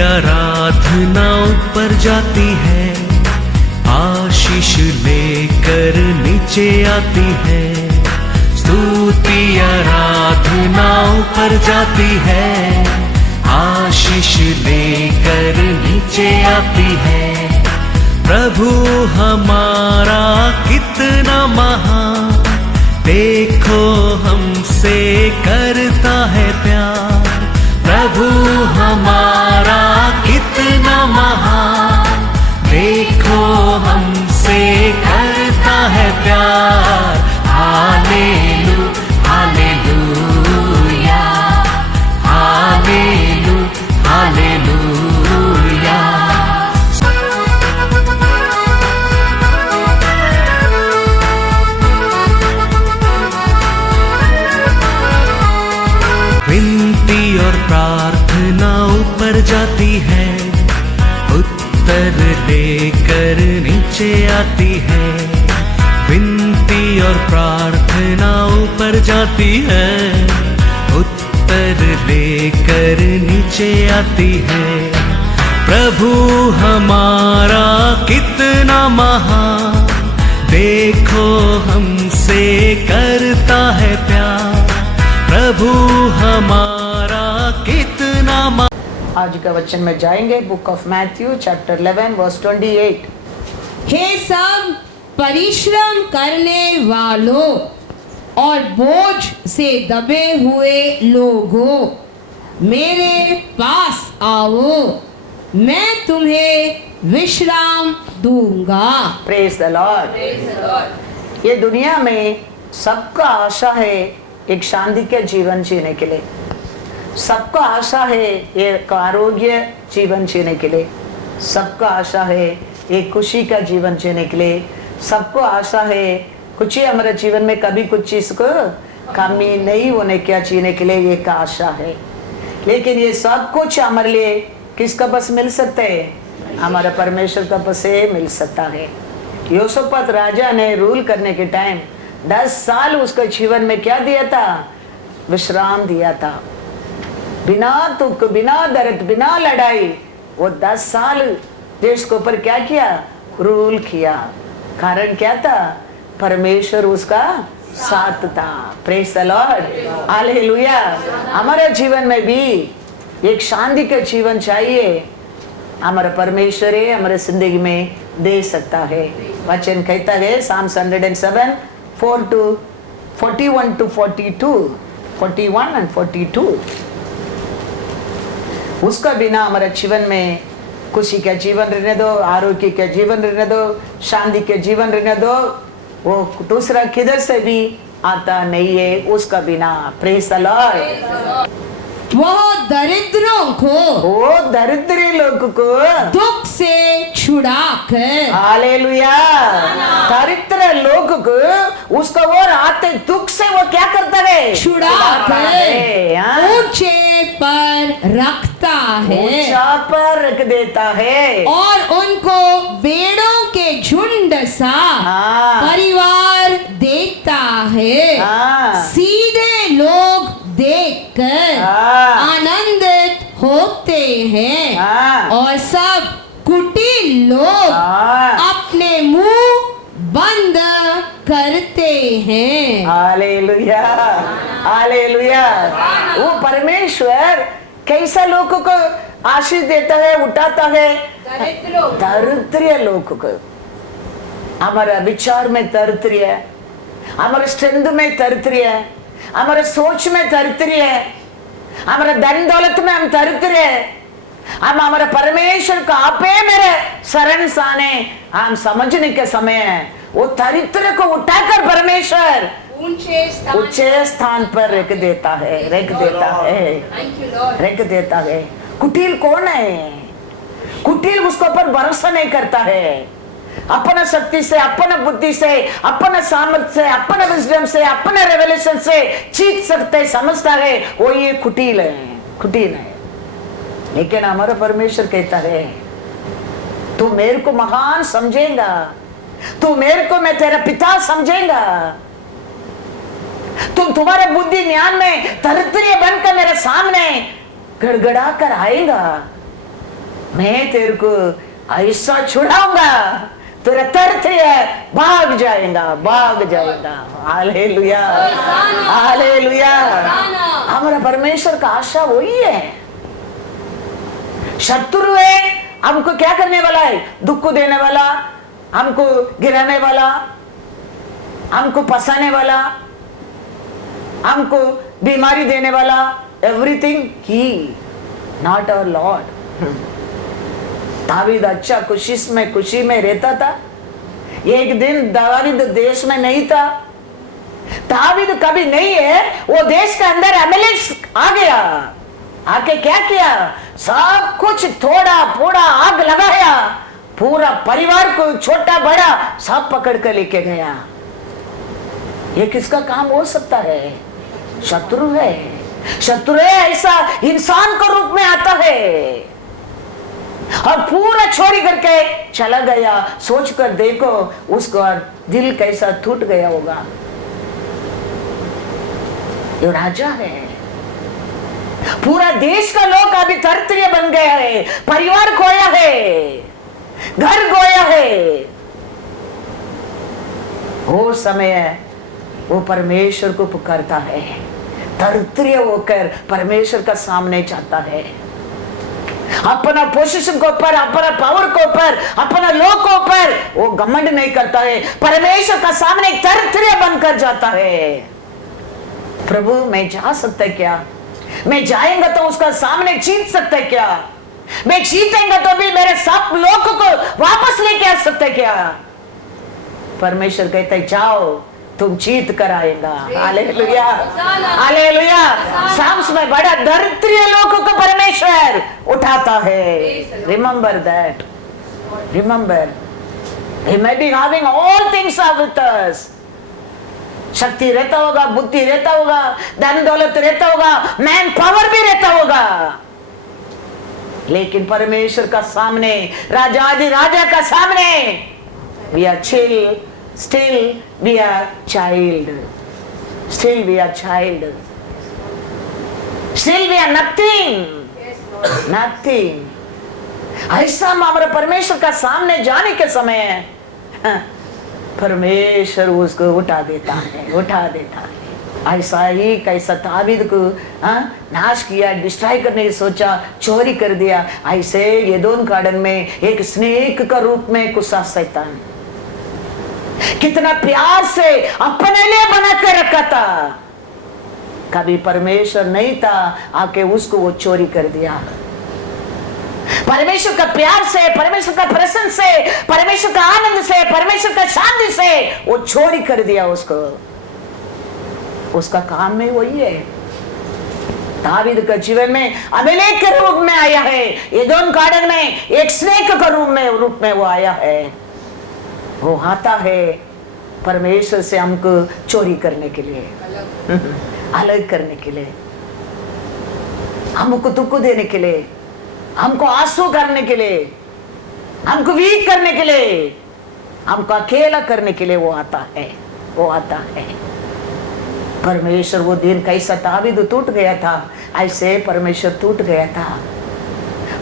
आराधना ऊपर जाती है, आशीष लेकर नीचे आती है। स्तुति आराधना ऊपर जाती है, आशीष लेकर नीचे आती है। प्रभु हमारा कितना महान, देखो हमसे करता है प्यार। प्रभु हमारा कितना महान, देखो हमसे करता है प्यार। हालेलू हालेलूया, हालेलू हालेलूया। विनती और प्रार्थना ऊपर जाती है, उत्तर लेकर नीचे आती है। विनती और प्रार्थना ऊपर जाती है, उत्तर लेकर नीचे आती है। प्रभु हमारा कितना महान, देखो हमसे करता है प्यार। प्रभु हमारा कितना आज का वचन में जाएंगे। Book of Matthew chapter 11 verse 28। हे सब परिश्रम करने वालों और बोझ से दबे हुए लोगों, मेरे पास आओ, मैं तुम्हें विश्राम दूंगा। Praise the Lord. ये दुनिया में सबका आशा है एक शांति के जीवन जीने के लिए, सबका आशा है एक आरोग्य जीवन जीने के लिए, सबका आशा है एक खुशी का जीवन जीने के लिए, सबको आशा है कुछ ही हमारे जीवन में कभी कुछ चीज को कमी नहीं होने क्या जीने के लिए एक आशा है। लेकिन ये सब कुछ हमारे लिए किसका बस मिल सकता है? हमारा परमेश्वर का बस मिल सकता है। योसोपत राजा ने रूल करने के टाइम 10 साल उसके जीवन में क्या दिया था? विश्राम दिया था। बिना दुख, बिना दर्द, बिना लड़ाई वो 10 साल देश के ऊपर क्या किया? रूल किया। कारण क्या था? परमेश्वर उसका साथ था। Praise the Lord, hallelujah. हमारे जीवन में भी एक शांति का जीवन चाहिए, हमारा परमेश्वर है हमारे जिंदगी में दे सकता है। वचन कहता है Psalms 107 41 to 42, 41 and 42। उसका बिना हमारे जीवन में खुशी का जीवन रहने दो, आरोग्य का जीवन रहने दो, शांति के जीवन रहने दो, वो दूसरा किधर से भी आता नहीं है उसका बिना। Praise the Lord. वह दरिद्रों को, वो दरिद्री लोग को दुख से छुड़ाकर, हालेलुया, दरिद्र लोग को उसका वो आते दुख से वो क्या करता है? छुड़ाकर ऊंचे पर रखता है, ऊंचा पर रख देता है, और उनको भेड़ों के झुंड सा परिवार देता है। सीधे लोग देखकर आनंदित होते हैं, और सब कुटिल लोग अपने मुंह बंद करते हैं। Hallelujah, hallelujah. वो परमेश्वर कैसा लोगों को आशीष देता है, उठाता है? दरिद्र लोगों को। हमारा विचार में दरिद्र है, हमारे स्ट्रेंथ में दरिद्र है, हमारे सोच में दरिद्र है, हमारे धन दौलत में हम दरिद्र है। हम हमारे परमेश्वर का आपे मेरे शरण साने हम समझने के समय है। वो दरिद्र को उठाकर परमेश्वर ऊंचे स्थान पर रख देता है, रख देता है, रख देता है। कुटिल कौन है? कुटिल उसके ऊपर भरोसा नहीं करता है। अपना शक्ति से, अपना बुद्धि से, अपना सामर्थ्य से, अपना विजडम से, अपने रेवलेशन से जीत सकते समझता है, वो ये कुटिल है, कुटिल है। लेकिन हमारा परमेश्वर कहता है तू मेरे को महान समझेगा, तू मेरे को मैं तेरा पिता समझेगा, तुम तुम्हारे बुद्धि ज्ञान में दरिद्र बनकर मेरे सामने गड़गड़ा कर आएगा। मैं तेरे को ऐसा छुड़ाऊंगा, तेरा तरतरिया भाग जाएगा, भाग जाएगा। Hallelujah, hallelujah. हमारा परमेश्वर का आशा वही है। शत्रु है हमको क्या करने वाला है? दुख को देने वाला, हमको गिराने वाला, हमको फंसाने वाला, हमको बीमारी देने वाला, everything he, not our Lord. David अच्छा खुशी में रहता था। एक दिन दावीद देश में नहीं था। दावीद कभी नहीं है, वो देश के अंदर अमेलेक आ गया। आके क्या किया? सब कुछ थोड़ा थोड़ा आग लगाया, पूरा परिवार को छोटा बड़ा सब पकड़ कर लेके गया। ये किसका काम हो सकता है? शत्रु है। शत्रु है ऐसा इंसान के रूप में आता है और पूरा चोरी करके चला गया। सोच कर देखो उसका दिल कैसा टूट गया होगा। ये राजा है। पूरा देश का लोग अभी तरतरिया बन गया है, परिवार खोया है, घर खोया है। वो समय वो परमेश्वर को पुकारता है, तरतरिया होकर परमेश्वर का सामने जाता है। अपना पोजीशन को ऊपर, अपना पावर को ऊपर, अपना लोक को ऊपर वो घमंड नहीं करता है। परमेश्वर का सामने तरतरिया बनकर जाता है। प्रभु मैं जा सकता है क्या? मैं जाएंगा तो उसका सामने जीत सकता है क्या? मैं जीतेंगा तो भी मेरे सब लोग को वापस लेके आ सकते क्या? परमेश्वर कहता है जाओ, तुम जीत कर आएगा। Hallelujah, hallelujah. साम्स में बड़ा दरिद्र लोगों को परमेश्वर उठाता है। Remember that, remember he may be having all things are with us। शक्ति रहता होगा, बुद्धि रहता होगा, धन दौलत रहता होगा, मैन पावर भी रहता होगा, लेकिन परमेश्वर का सामने, राजाधि राजा का सामने we are chill, still we are child, still we are child, still we are nothing, nothing। ऐसा हमारे परमेश्वर का सामने जाने के समय परमेश्वर उसको उठा देता है, उठा देता है। ऐसा ही कैसा दावीद को नाश किया, डिस्ट्रॉय करने की सोचा, चोरी कर दिया। ऐसे एदोम गार्डन में एक स्नेक का रूप में घुसा शैतान, कितना प्यार से अपने लिए बना के रखा था। कभी परमेश्वर नहीं था, आके उसको वो चोरी कर दिया। परमेश्वर का प्यार से, परमेश्वर का प्रसन्न से, परमेश्वर का आनंद से, परमेश्वर का शांति से वो चोरी कर दिया उसको। उसका काम में वही है। दावीद का जीवन में अमेलेक के रूप में आया है, एदोम गार्डन में एक स्नेक का रूप में वो आया है। वो आता है परमेश्वर से हमको चोरी करने के लिए, अलग करने के लिए, हमको दुख देने के लिए, हमको आंसू करने के लिए, हमको वीक करने के लिए, हमको अकेला करने के लिए वो आता है, वो आता है। परमेश्वर वो दिन कैसा दावीद टूट गया था, ऐसे परमेश्वर टूट गया था।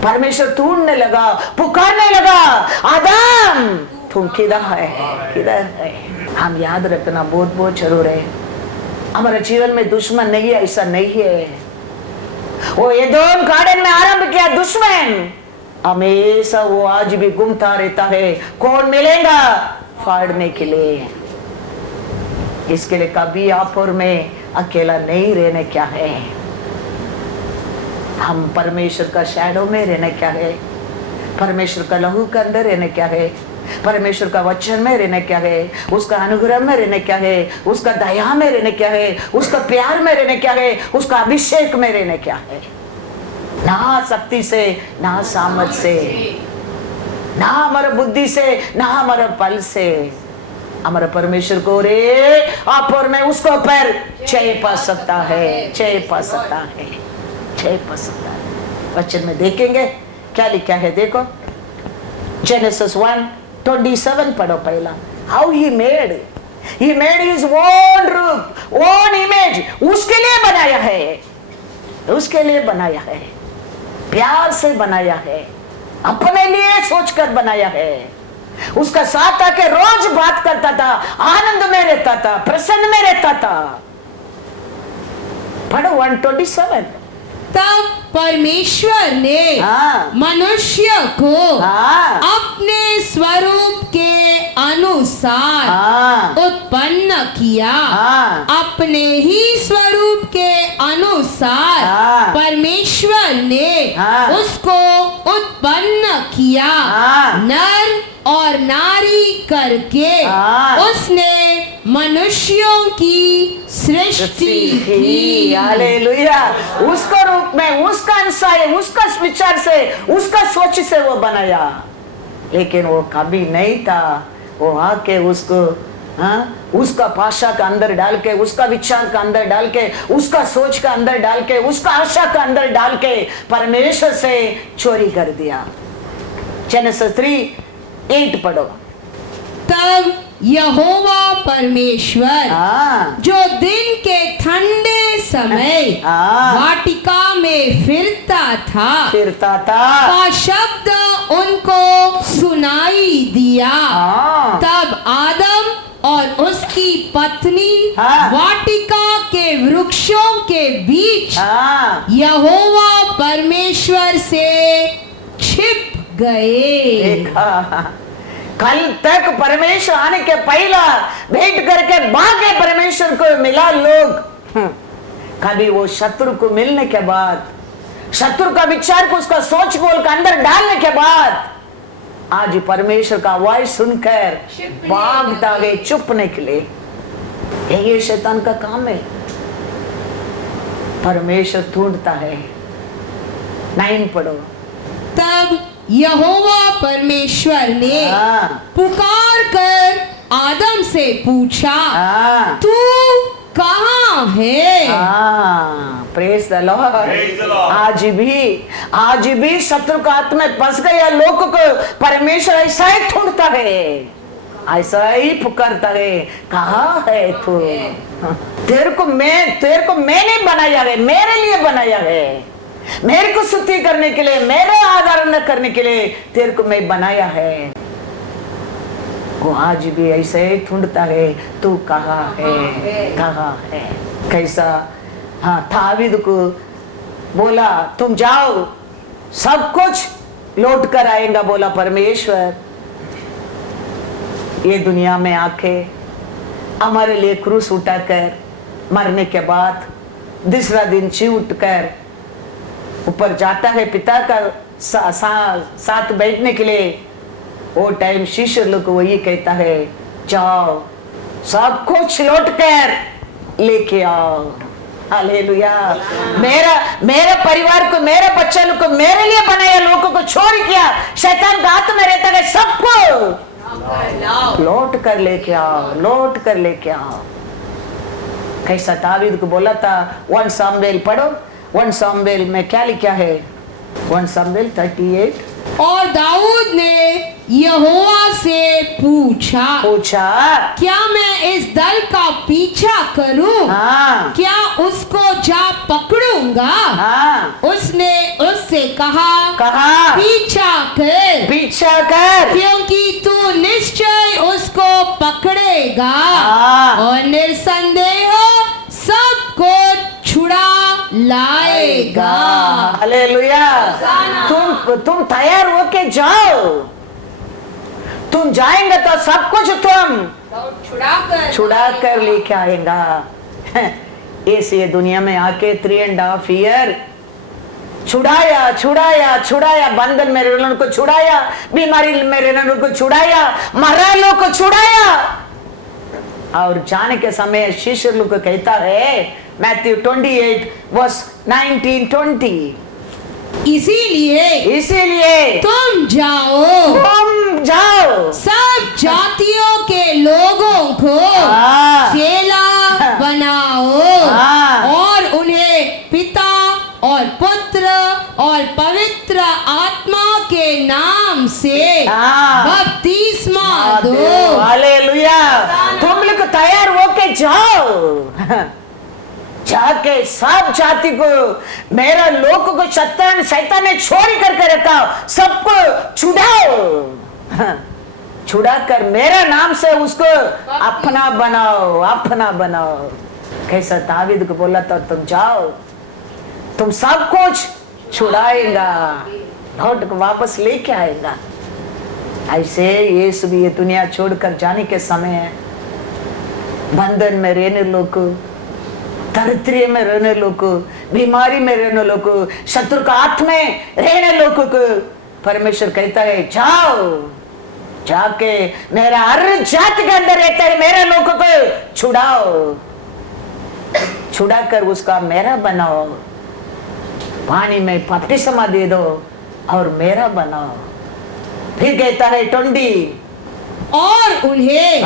परमेश्वर टूटने लगा, पुकारने लगा, आदम तुम किधर है, किधर है? हम याद रखना बहुत बहुत जरूर है। हमारे जीवन में दुश्मन नहीं है, ऐसा नहीं है। वो एदोम गार्डन में आरंभ किया दुश्मन, हमेशा वो आज भी घूमता रहता है। कौन मिलेगा फाड़ने के लिए? इसके लिए कभी आप और मैं अकेला नहीं रहने क्या है। हम परमेश्वर का शैडो में रहने क्या है, परमेश्वर का लहू के अंदर रहने क्या है, परमेश्वर का वचन में रहने क्या है, उसका अनुग्रह में रहने क्या है, उसका दया में रहने क्या है, उसका प्यार में रहने क्या है, उसका अभिषेक में रहने क्या है। ना शक्ति से, ना सामर्थ से, ना हमारा बुद्धि से, ना हमारा बल से, हमारा परमेश्वर को रे आप और मैं उसको पर जय पा सकता है, जय पा सकता है, जय पा सकता है। वचन में देखेंगे क्या लिखा है, देखो Genesis 1:27 पढ़ो पहला। How he made his own रूप, own image, उसके लिए बनाया है, उसके लिए बनाया है, प्यार से बनाया है, अपने लिए सोचकर बनाया है। उसका साथ आके रोज बात करता था, आनंद में रहता था, प्रसन्न में रहता था। पढ़ो 127। तब परमेश्वर ने मनुष्य को अपने स्वरूप के अनुसार उत्पन्न किया। अपने ही स्वरूप के अनुसार परमेश्वर ने उसको उत्पन्न किया। नर और नारी करके उसने मनुष्यों की सृष्टि की। हालेलुया। उसको रूप में, उसका अनुसार, उसका विचार से, उसका सोच से वो बनाया। लेकिन वो कभी नहीं था वो आके उसको उसका भाषा का अंदर डाल के, उसका विचार का अंदर डाल के, उसका सोच का अंदर डाल के, उसका आशा का अंदर डाल के परमेश्वर से चोरी कर दिया। जेनेसिस 3:8 पढ़ो। तब यहोवा परमेश्वर जो दिन के ठंडे समय वाटिका में फिरता था का शब्द उनको सुनाई दिया। तब आदम और उसकी पत्नी वाटिका के वृक्षों के बीच यहोवा परमेश्वर से छिप गए। कल तक परमेश्वर आने के पहला भेंट करके भागे परमेश्वर को मिला लोग। कभी वो शत्रु को मिलने के बाद, शत्रु का विचार को उसका सोच बोल का अंदर डालने के बाद आज परमेश्वर का आवाज सुनकर भागता गए चुप निकले। ये शैतान का काम है। परमेश्वर ढूंढता है। 9 पढ़ो। तब यहोवा परमेश्वर ने पुकार कर आदम से पूछा, तू कहाँ है? Praise the Lord. आज भी शत्रु का हाथ में फंस गया लोग को परमेश्वर ऐसा ही ढूंढता है, ऐसा ही पुकारता है, कहाँ है तू? तेरे को मैंने बनाया है, मेरे लिए बनाया है, मेरे को स्तुति करने के लिए, मेरे आराधना करने के लिए तेरे को मैं बनाया है। वो आज भी ऐसे ही ढूंढता है, तू कहाँ है, कहाँ है? कैसा दाऊद को बोला तुम जाओ सब कुछ लौट कर आएगा, बोला परमेश्वर ये दुनिया में आके हमारे लिए क्रूस उठाकर मरने के बाद दूसरा दिन जी उठकर ऊपर जाता है पिता का साथ बैठने के लिए। वो टाइम शिष्य लोग को वही कहता है, जाओ सब कुछ लौट कर लेके आओ। हालेलुया। मेरा परिवार को, मेरे बच्चे लोग को, मेरे लिए बनाया लोगों को छोड़ किया, शैतान का हाथ में रहता है, सबको लौट कर लेके आओ, लौट कर लेके आओ। कैसा दाऊद को बोला था। 1 सामुएल पढ़ो। 1 सामुएल में क्या लिखा है? 1 सामुएल 38। और दाऊद ने यहोवा से पूछा क्या मैं इस दल का पीछा करूं? क्या उसको जा पकड़ूंगा? उसने उससे कहा पीछा कर क्योंकि तू निश्चय उसको पकड़ेगा और निस्संदेह सबको छुड़ा लाएगा। हालेलुया। तुम तैयार होके जाओ, तुम जाएंगे तो सब कुछ तुम छुड़ा कर लेके आएगा। ऐसे दुनिया में आके 3.5 ईयर छुड़ाया, बंधन में रहने को छुड़ाया, बीमारी में रहने को छुड़ाया, मरा लोग को छुड़ाया। और जाने के समय शिष्य लोग को कहता है मैथ्यू 28:19-20 इसीलिए तुम जाओ सब जातियों के लोगों को चेला बनाओ और उन्हें पिता और पुत्र और पवित्र आत्मा के नाम से बपतिस्मा दो। हालेलुया। तुम लोग तैयार होके जाओ, जाके सब जाति को, मेरा लोक को शैतान ने चोरी करके रखा, सबको छुड़ाओ, छुड़ा कर मेरा नाम से उसको अपना बनाओ, अपना बनाओ। कैसा दावीद को बोला था, तुम जाओ, तुम सब कुछ छुड़ाएगा, लौट को वापस लेके आएगा। ऐसे यीशु भी ये दुनिया छोड़कर जाने के समय बंधन में रहने लोग, दरिद्र में रहने लोग, बीमारी में रहने लोग, शत्रु का हाथ में रहने लोग को परमेश्वर कहता है, जाओ जाके मेरा हर जाति के अंदर रहता है मेरे लोगों को छुड़ाओ, छुड़ा कर उसका मेरा बनाओ, पानी में बपतिस्मा दे दो और मेरा बनाओ। फिर कहता है 20, और उन्हें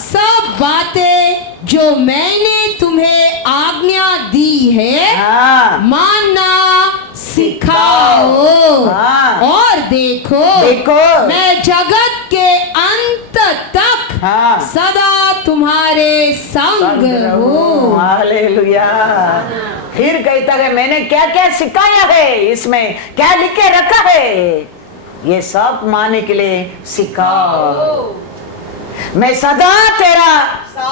सब बातें जो मैंने तुम्हें आज्ञा दी है मानना सिखाओ। और देखो मैं जगत के अंत तक सदा तुम्हारे संग हूँ। हालेलुया। फिर कहता है मैंने क्या क्या सिखाया है, इसमें क्या लिख के रखा है, ये सब मानने के लिए सिखाओ, मैं सदा तेरा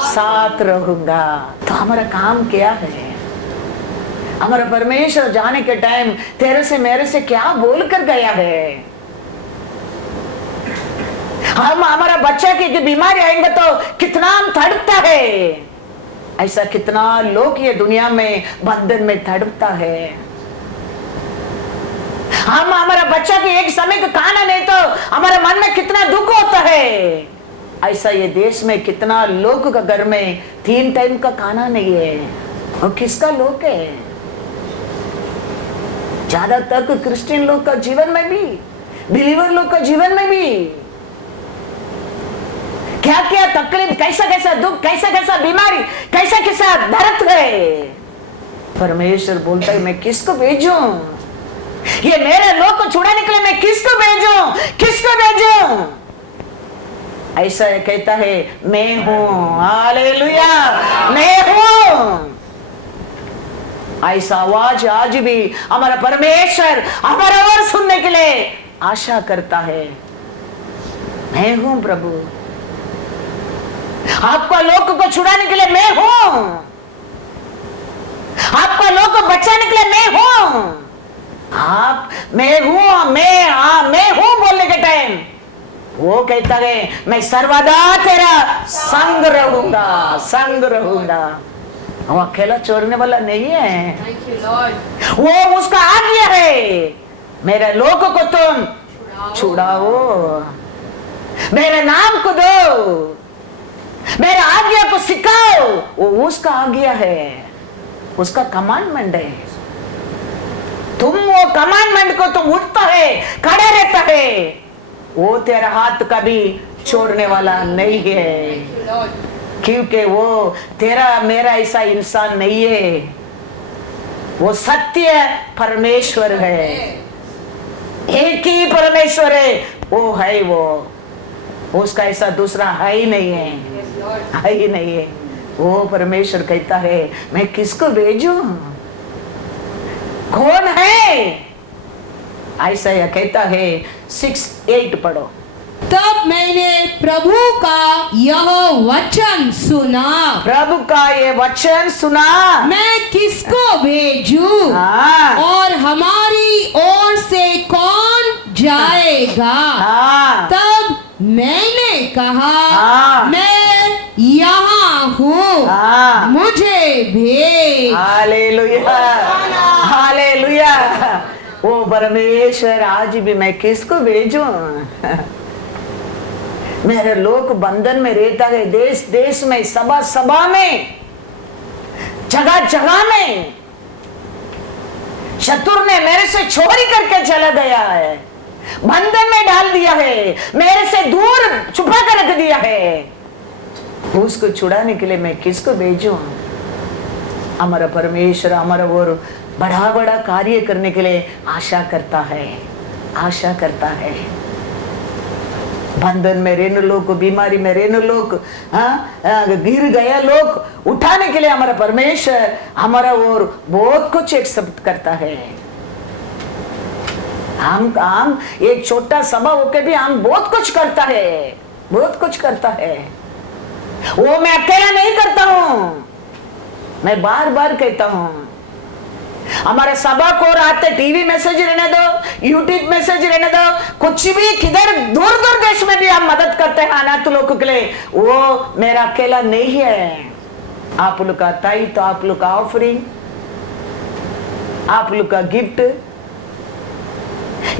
साथ रहूंगा। तो हमारा काम क्या है? हमारा परमेश्वर जाने के टाइम तेरे से मेरे से क्या बोल कर गया है? हम हमारा बच्चा की बीमारी आएंगे तो कितना हम तड़पता है, ऐसा कितना लोग ये दुनिया में बंधन में तड़पता है। हम हमारा बच्चा की एक समय का खाना नहीं तो हमारे मन में कितना दुख होता है। ऐसा ये देश में कितना लोग का घर में 3 टाइम का खाना नहीं है, और किसका लोग है? ज्यादातर क्रिश्चियन लोग का जीवन में भी, बिलीवर लोग का जीवन में भी क्या क्या तकलीफ, कैसा कैसा दुख, कैसा कैसा बीमारी, कैसा कैसा दर्द है। परमेश्वर बोलता है मैं किसको भेजूं? ये मेरे लोग को छुड़ाने के लिए मैं किसको भेजूं, किसको भेजूं? ऐसा कहता है मैं हूं। हालेलुया, मैं हूं। ऐसा आवाज आज भी हमारा परमेश्वर हमारा और सुनने के लिए आशा करता है। मैं हूं प्रभु, आपका लोग को छुड़ाने के लिए मैं हूं, आपका लोग को बचाने के लिए मैं हूं। आप मैं हूं, मैं हूं बोलने के टाइम वो कहता है मैं सर्वदा तेरा संग रहूंगा, संग रहूंगा। वो अकेला छोड़ने वाला नहीं है, वो उसका आज्ञा है मेरे लोगों को तुम छुड़ाओ, मेरे नाम को दो, मेरे आज्ञा को सिखाओ। वो उसका आज्ञा है, उसका कमांडमेंट है। तुम वो कमांडमेंट को तुम उठता है, खड़ा रहता है, वो तेरा हाथ कभी छोड़ने वाला नहीं है, क्योंकि वो तेरा मेरा ऐसा इंसान नहीं है। वो सत्य परमेश्वर है, एक ही परमेश्वर है, वो है वो, उसका ऐसा दूसरा है ही नहीं है, है ही नहीं है। वो परमेश्वर कहता है मैं किसको भेजूं, कौन है? ऐसा यह कहता है 6:8 पढ़ो। तब मैंने प्रभु का यह वचन सुना, प्रभु का ये वचन सुना, मैं किसको भेजूं और हमारी ओर से कौन जाएगा? तब मैंने कहा मैं यहाँ हूँ, मुझे भेज। Hallelujah, hallelujah. वो परमेश्वर आज भी मैं किसको भेजूं? मेरे लोग बंधन में रहता है, देश देश में, सभा सभा में, जगह जगह में। शत्रु ने मेरे से चोरी करके चला गया है, बंधन में डाल दिया है, मेरे से दूर छुपा कर रख दिया है। उसको छुड़ाने के लिए मैं किसको भेजूं? हमारा परमेश्वर हमारा और बड़ा बड़ा कार्य करने के लिए आशा करता है, आशा करता है। बंधन में रहने लोग, बीमारी में रहने लोग, गिर गए लोग उठाने के लिए हमारा परमेश्वर हमारा और बहुत कुछ एक्सेप्ट करता है। हम एक छोटा सभा होके भी हम बहुत कुछ करता है, बहुत कुछ करता है। वो मैं अकेला नहीं करता हूं, मैं बार बार कहता हूं। हमारे सभा को आते टीवी मैसेज रहने दो, यूट्यूब मैसेज रहने दो, कुछ भी किधर दूर दूर देश में भी हम मदद करते हैं अनाथ लोगों के लिए, वो मेरा अकेला नहीं है। आप लोग का ताई तो आप लोग का ऑफरिंग, आप लोग का गिफ्ट,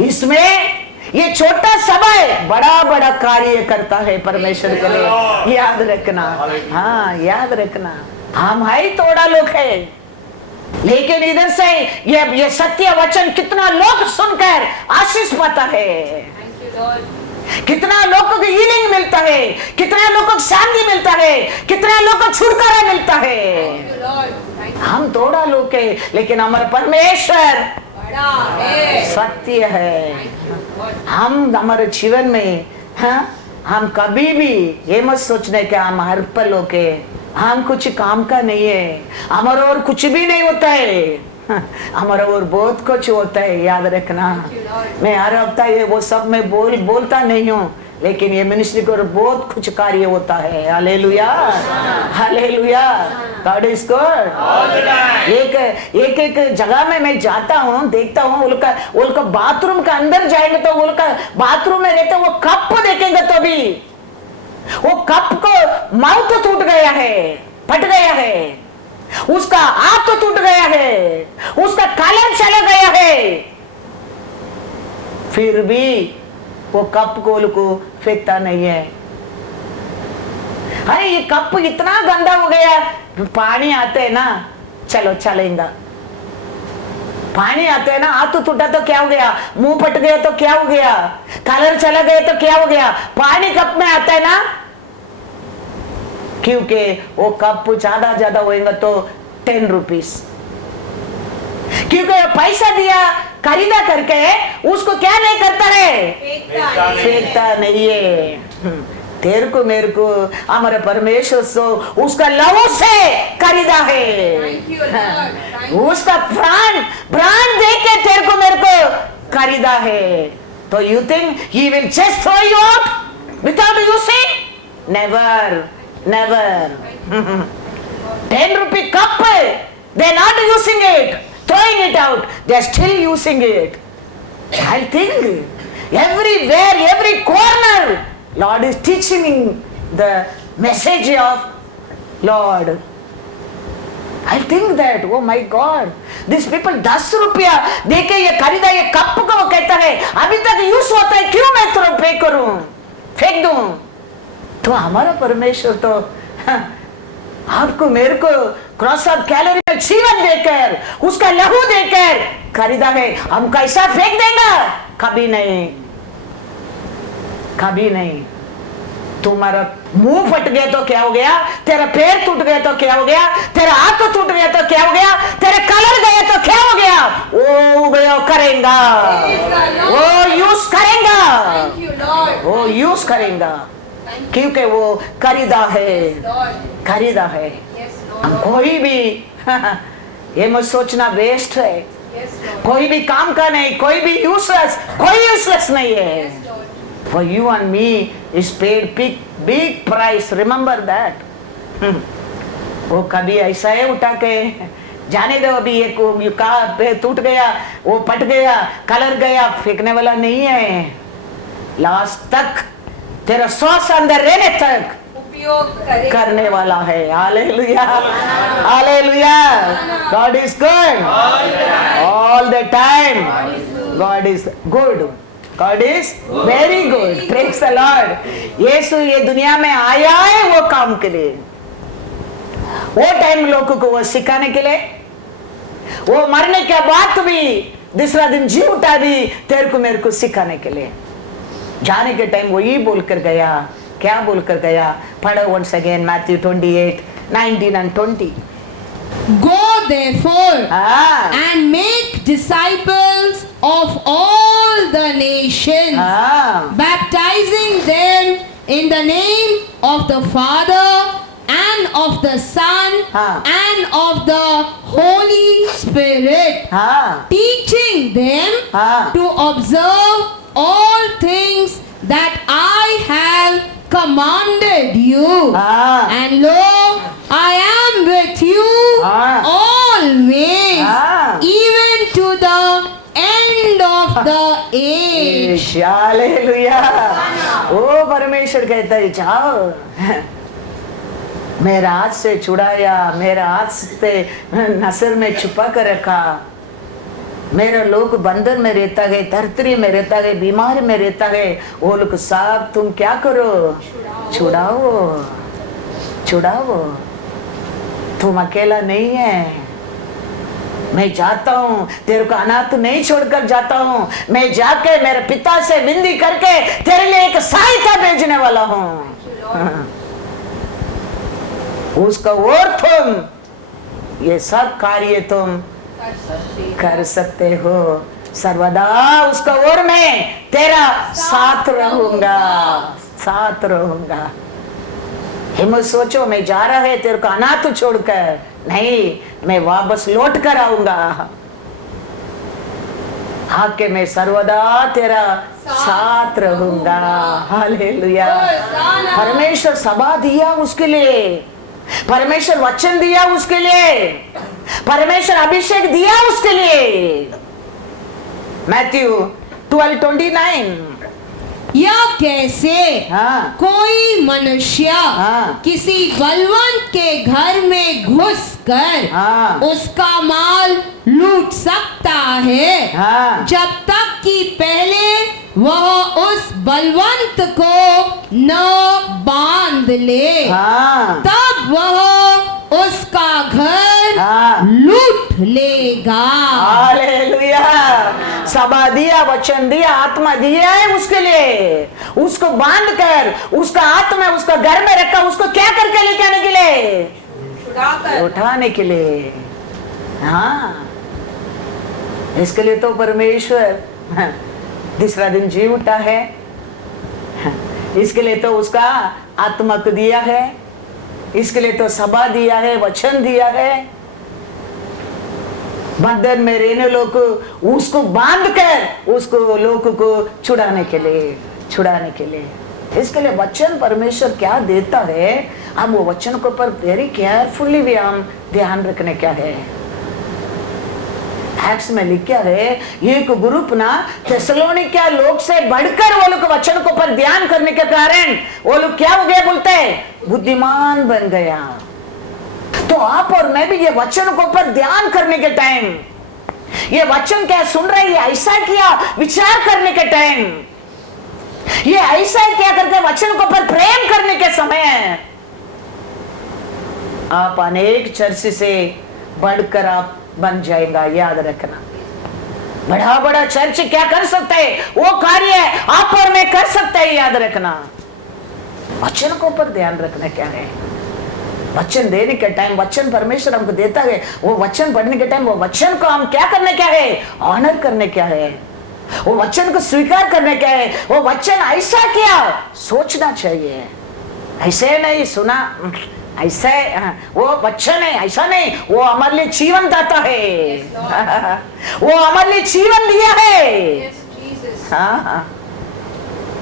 इसमें ये छोटा सभा है, बड़ा बड़ा कार्य करता है परमेश्वर के लिए। याद रखना, हाँ याद रखना। हम है थोड़ा लोग है, लेकिन इधर से ये सत्य वचन कितना लोग सुनकर आशीष पाता है, कितना लोगों को हीलिंग मिलता है, कितना लोगों को शांति मिलता है, कितना लोगों को छुटकारा मिलता है। हम थोड़ा लोग है, लेकिन हमारा परमेश्वर सत्य है। हम हमारे जीवन में हम कभी भी ये मत सोचने के हम हर पल होके हम कुछ काम का नहीं है, हमारा और कुछ भी नहीं होता है, हमारा और बहुत कुछ होता है। याद रखना, मैं हर हफ्ता ये वो सब मैं बोलता नहीं हूँ, लेकिन ये मिनिस्ट्री को बहुत कुछ कार्य होता है। Hallelujah, hallelujah, God is good. एक जगह में मैं जाता हूँ, देखता हूँ, उनका बाथरूम का अंदर जाएंगे तो उनका बाथरूम में रहते वो कप देखेंगे तो भी वो कप को माउथ टूट गया है, फट गया है, उसका हाथ तो टूट गया है, उसका कलर चला गया है, फिर भी वो कप को फेंकता नहीं है। अरे ये कप इतना गंदा हो गया, पानी आते है ना, चलो चलेगा, पानी आते है ना, हाथ तो टूटा तो क्या हो गया, मुंह फट गया तो क्या हो गया, कलर चला गया तो क्या हो गया, पानी कप में आता है ना, क्योंकि वो कप ज्यादा होएगा तो 10 रुपीस, क्योंकि पैसा दिया खरीदा करके उसको क्या नहीं करता है, फेंकता नहीं है। तेरे को मेरे को हमारे परमेश्वर से उसका लहू से खरीदा है, उसका प्राण दे के तेरे को मेरे को खरीदा है। तो you think he will just throw you out without using? Never, never। 10 rupee cup, they're not using it, throwing it out, they're still using it. I think everywhere, every corner, Lord is teaching the message of Lord. I think that, oh my God, these people 10 रुपया देके ये खरीदा, ये cup को वो कहता है अभी तक यूज होता है, क्यों मैं तो पे करूं, फेंक दूं? तो हमारा परमेश्वर तो आपको मेरे को क्रॉस ऑफ कैलोरी में जीवन देकर, उसका लहू देकर खरीदा है। हम कैसा फेंक देंगे? कभी नहीं, कभी नहीं। तुम्हारा मुंह फट गया तो क्या हो गया, तेरा पैर टूट गया तो क्या हो गया, तेरा हाथ तो टूट गया तो क्या हो गया, तेरे कलर गया तो क्या हो गया, वो गया करेगा, वो यूज करेगा, वो यूज करेगा, क्योंकि वो खरीदा है, खरीदा है। कोई भी ये मत सोचना वेस्ट है, कोई भी काम का नहीं, कोई भी यूजलेस, कोई यूजलेस नहीं है। For you and me is paid big price, remember that। वो कभी ऐसा है उठा के जाने दो, अभी एक पे टूट गया, वो फट गया, कलर गया, फेंकने वाला नहीं है। लास्ट तक तेरा श्वास अंदर रहने तक उपयोग करने वाला है। Hallelujah, hallelujah, God is good all the time, God is good, God is very good, praise the Lord. यीशु ये दुनिया में आया है वो काम के लिए, वो टाइम लोगों को वो सिखाने के लिए, वो मरने के बाद भी दूसरा दिन जी उठा भी तेरे को मेरे को सिखाने के लिए। जाने के टाइम वो ये बोलकर गया, क्या बोलकर गया, पढ़ो once again Matthew 28:19 and 20। Go therefore and make disciples of all the nations, baptizing their In the name of the Father and of the Son and of the Holy Spirit, teaching them to observe all things that I have commanded you. And lo, I am with you always, even to the end of the age. Hallelujah. ओ परमेश्वर कहता है जाओ, मेरा हाथ से छुड़ाया, मेरा हाथ से नसर में छुपा कर रखा, मेरा लोग बंधन में रहता है, धरती में रहता है, बीमारी में रहता है, वो लोग सब तुम क्या करो, छुड़ाओ छुड़ाओ, तुम अकेला नहीं है, मैं जाता हूँ, तेरे को अनाथ नहीं छोड़कर जाता हूँ, मैं जाके मेरे पिता से विनती करके तेरे लिए एक सहायता भेजने वाला हूँ। उसका और तुम ये सब कार्य तुम कर सकते हो, सर्वदा उसका और मैं तेरा साथ रहूंगा, साथ रहूंगा। हिम्मत सोचो, मैं जा रहा है तेरे को अनाथ छोड़कर नहीं, मैं वापस लौट कर आऊंगा, आके मैं सर्वदा तेरा साथ रहूंगा। हालेलुया। परमेश्वर सभा दिया उसके लिए, परमेश्वर वचन दिया उसके लिए, परमेश्वर अभिषेक दिया उसके लिए। मैथ्यू 12:29। या कैसे कोई मनुष्य किसी बलवंत के घर में घुसकर उसका माल लूट सकता है, जब तक कि पहले वह उस बलवंत को न बांध ले, तब वह उसका घर लूट लेगा। हालेलुया। सभा दिया, वचन दिया, आत्मा दिया है उसके लिए, उसको बांध कर उसका आत्मा उसका घर में रखा, उसको क्या करके लेके आने के लिए, उठाने के लिए। हाँ, इसके लिए तो परमेश्वर तीसरा दिन जी उठा है, इसके लिए तो उसका आत्मा को दिया है, इसके लिए तो सभा दिया है, वचन दिया है। बंधन में रहने लोग उसको बांध कर उसको लोग को छुड़ाने के लिए, छुड़ाने के लिए। इसके लिए वचन परमेश्वर क्या देता है, हम वो वचन को पर वेरी केयरफुली भी हम ध्यान रखने क्या है। एक्ट्स में लिखा है, एक ग्रुप ना थेसलोनिका लोग से बढ़कर वो लोग वचन को पर ध्यान करने के कारण वो लोग क्या हो गया बोलते हैं, बुद्धिमान बन गया। तो आप और मैं भी ये वचन को पर ध्यान करने के टाइम, ये वचन क्या सुन रही है, ऐसा किया विचार करने के टाइम, ये ऐसा क्या करके वचन को पर प्रेम करने के समय, आप अनेक चर्च से बढ़कर आप बन जाएगा। याद रखना, बड़ा बड़ा चर्च क्या कर सकता है, वो कार्य आप और मैं कर सकते हैं। याद रखना, वचन को पर ध्यान रखना क्या है। वचन देने के टाइम वचन परमेश्वर हमको देता है, वो वचन पढ़ने के टाइम वो वचन को हम क्या करने क्या है, ऑनर करने क्या है, वो वचन को स्वीकार करने क्या है। वो वचन ऐसा क्या सोचना चाहिए, ऐसे नहीं सुना ऐसे, वो वचन है ऐसा नहीं, वो हमारे लिए जीवन दाता है, वो हमारे लिए जीवन दिया है। हाँ,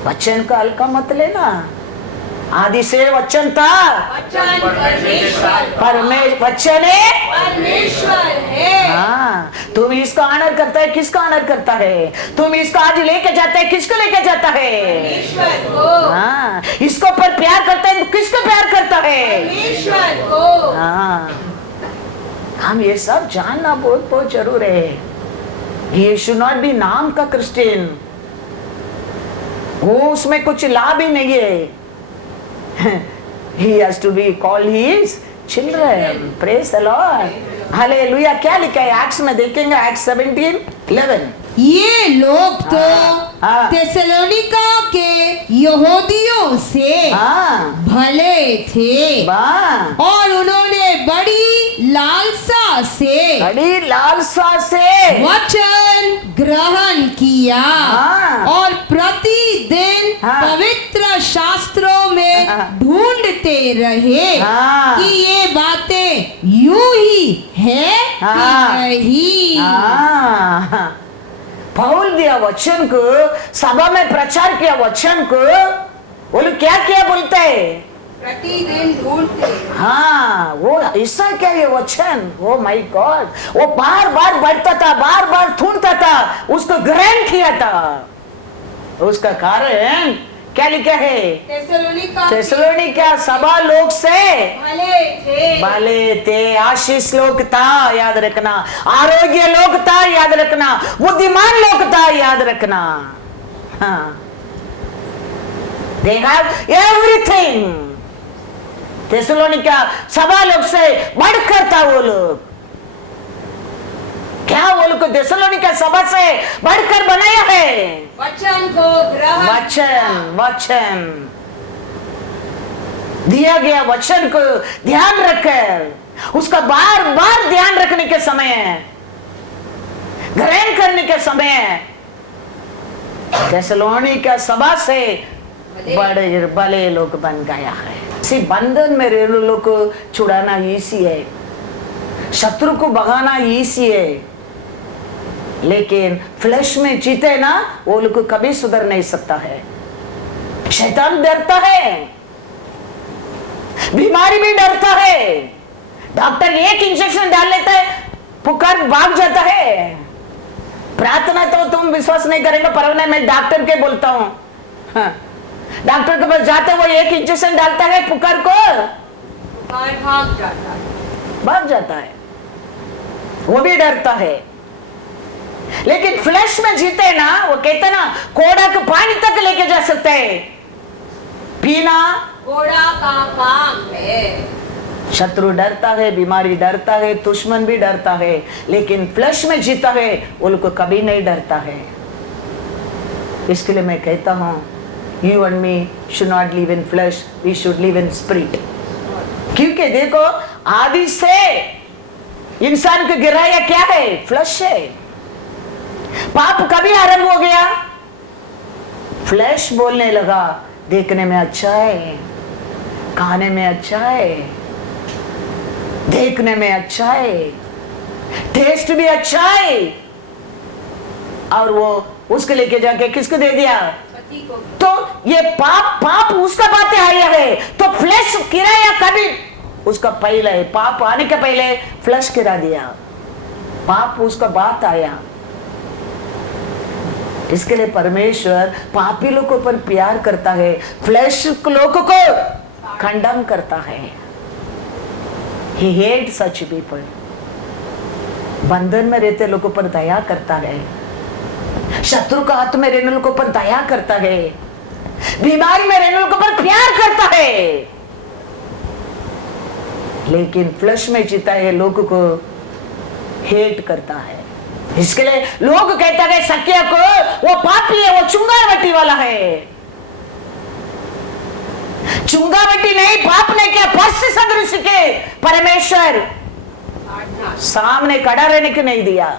वचन का हल्का मत लेना। आदि से वचन था, वचन परमेश्वर है। हाँ, तुम इसका ऑनर करता है, किसका ऑनर करता है, तुम इसका आज लेके जाता है, किसको लेके जाता है, परमेश्वर को। हाँ, इसको पर प्यार करता है, किसको प्यार करता है, परमेश्वर को। हाँ, हम ये सब जानना बहुत बहुत जरूर है। ये शुड नॉट बी नाम का क्रिश्चियन, वो उसमें कुछ लाभ ही नहीं है। He has to be called his children. Praise the Lord. Hallelujah. क्या लिखा है एक्ट्स में देखेंगे, एक्ट्स 17:11। ये लोग तो थेसलोनिका के यहूदियों से भले थे और उन्होंने बड़ी लालसा से वचन ग्रहण किया और प्रतिदिन पवित्र शास्त्रों ढूंढते रहे हाँ। कि ये बातें यूं ही है हाँ। कि नहीं। हाँ। पौल दिया वचन को, सभा में प्रचार किया वचन को, वो लोग क्या किया बोलते हैं? प्रतिदिन ढूंढते। हाँ, वो ऐसा क्या ये वचन, ओ माय गॉड, वो बार बार बढ़ता था, बार बार ढूंढता था, उसको ग्रहण किया था। उसका कारण क्या लिखा है? थेसलोनिका सभा लोग से भले थे, आशीष लोग था, याद रखना, आरोग्य लोग था, याद रखना, बुद्धिमान लोग था, याद रखना। हाँ, they have everything। थेसलोनिका सभा लोग से बढ़कर था वो लोग। क्या वो लोग को थेसलोनिका सभा से बढ़कर बनाया है? वचन को ग्रहण, वचन दिया गया वचन को ध्यान रखकर, उसका बार बार ध्यान रखने के समय, ग्रहण करने के समय थेसलोनिका सभा से बड़े भले लोग बन गया है। सिर्फ बंधन में रहने लोग को छुड़ाना इजी है, शत्रु को भगाना इजी है, लेकिन फ्लैश में जीते ना, वो लोग को कभी सुधर नहीं सकता है। शैतान डरता है, बीमारी भी डरता है। डॉक्टर एक इंजेक्शन डाल लेता है, पुकार भाग जाता है। प्रार्थना तो तुम विश्वास नहीं करेंगे, पर मैं डॉक्टर के बोलता हूं। हाँ। डॉक्टर के पास जाते, वो एक इंजेक्शन डालता है, पुकार को भाग जाता है, वो भी डरता है। लेकिन फ्लैश में जीते ना, वो कहते ना, कोड़ा को पानी तक लेके जा सकते हैं, पीना कोड़ा का काम है। शत्रु डरता है, बीमारी डरता है, दुश्मन भी डरता है, लेकिन फ्लैश में जीता है, वो लोग को कभी नहीं डरता है। इसके लिए मैं कहता हूं, you and me should not live in flesh, we should live in spirit। क्योंकि देखो, आदि से इंसान को गिराया क्या है? फ्लैश है। पाप कभी आरंभ हो गया? फ्लैश बोलने लगा, देखने में अच्छा है, खाने में अच्छा है, देखने में अच्छा है, टेस्ट भी अच्छा है, और वो उसके लेके जाके किसको दे दिया? तो ये पाप उसका बातें आया है, तो फ्लैश गिराया कभी? उसका पहले, पाप आने के पहले फ्लैश गिरा दिया, पाप उसका बात आया। इसके लिए परमेश्वर पापी लोगों पर प्यार करता है, फ्लैश लोगों को खंडन करता है। He hates such people। बंधन में रहते लोगों पर दया करता है, शत्रु का हाथ में रहने लोगों पर दया करता है, बीमारी में रहने लोगों पर प्यार करता है। लेकिन फ्लैश में जीता है, लोगों को हेट करता है। इसके लिए लोग कहता है सकिया को, वो पापी है, वो चुंगावटी वाला है। चुंगावटी नहीं, पाप ने क्या पर्स सदृश के परमेश्वर सामने खड़ा रहने को नहीं दिया।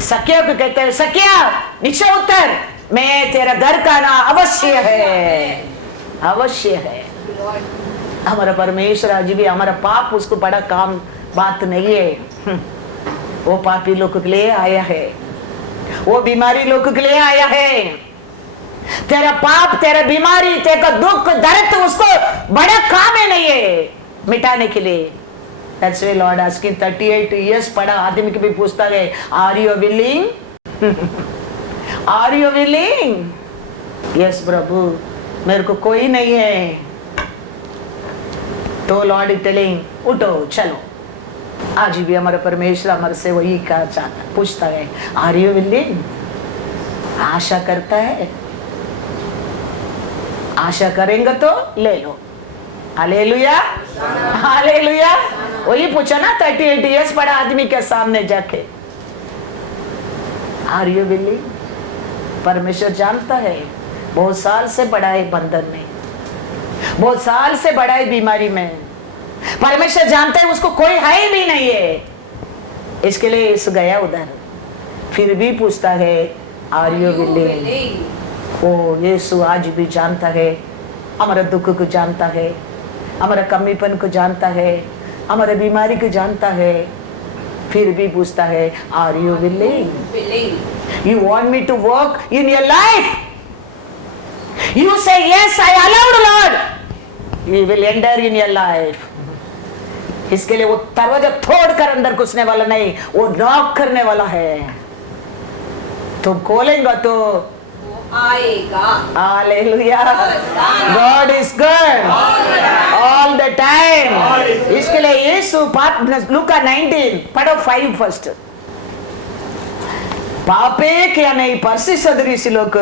सकिया को कहते हैं, सकिया नीचे उतर, मैं तेरा घर का ना अवश्य है, अवश्य है। हमारा परमेश्वर आज भी, हमारा पाप उसको बड़ा काम बात नहीं है। वो पापी लोग के लिए आया है, वो बीमारी लोग के लिए आया है। तेरा पाप, तेरा बीमारी, तेरा दुख दर्द उसको बड़ा काम है नहीं है मिटाने के लिए। That's why Lord asking 38 years पढ़ा आदमी के भी पूछता है, Are you willing? Are you willing? Yes प्रभु, मेरे को कोई नहीं है। तो लॉर्ड टेलिंग, उठो चलो। आज भी हमारा परमेश्वर हमारे से वही कहा चाहता, पूछता है, आर यू विलिंग? आशा करता है, आशा करेंगे तो ले लो। Hallelujah, hallelujah. वही पूछा ना 38 इयर्स पड़ा आदमी के सामने जाके, आर यू विलिंग? परमेश्वर जानता है, बहुत साल से बड़ा है बंधन में, बहुत साल से बड़ा है बीमारी में। परमेश्वर जानते हैं उसको कोई है भी नहीं है। इसके लिए यीशु गया उधर, फिर भी पूछता है, आर यू विलिंग? ओ यीशु आज भी जानता है हमारा दुख को जानता है, हमारा कमीपन को जानता है, हमारा बीमारी को जानता है, फिर भी पूछता है are you willing, you want me to work in your life, you say yes I allowed Lord, he will enter in your life. इसके लिए वो दरवाजा तोड़कर अंदर घुसने वाला नहीं, वो नॉक करने वाला है। तुम खोलेंगे तो आएगा। Hallelujah, God is good all the time. इसके लिए यीशु लूका 19 पढ़ो 5 फर्स्ट। पापे क्या नहीं परसी सदृश लोग,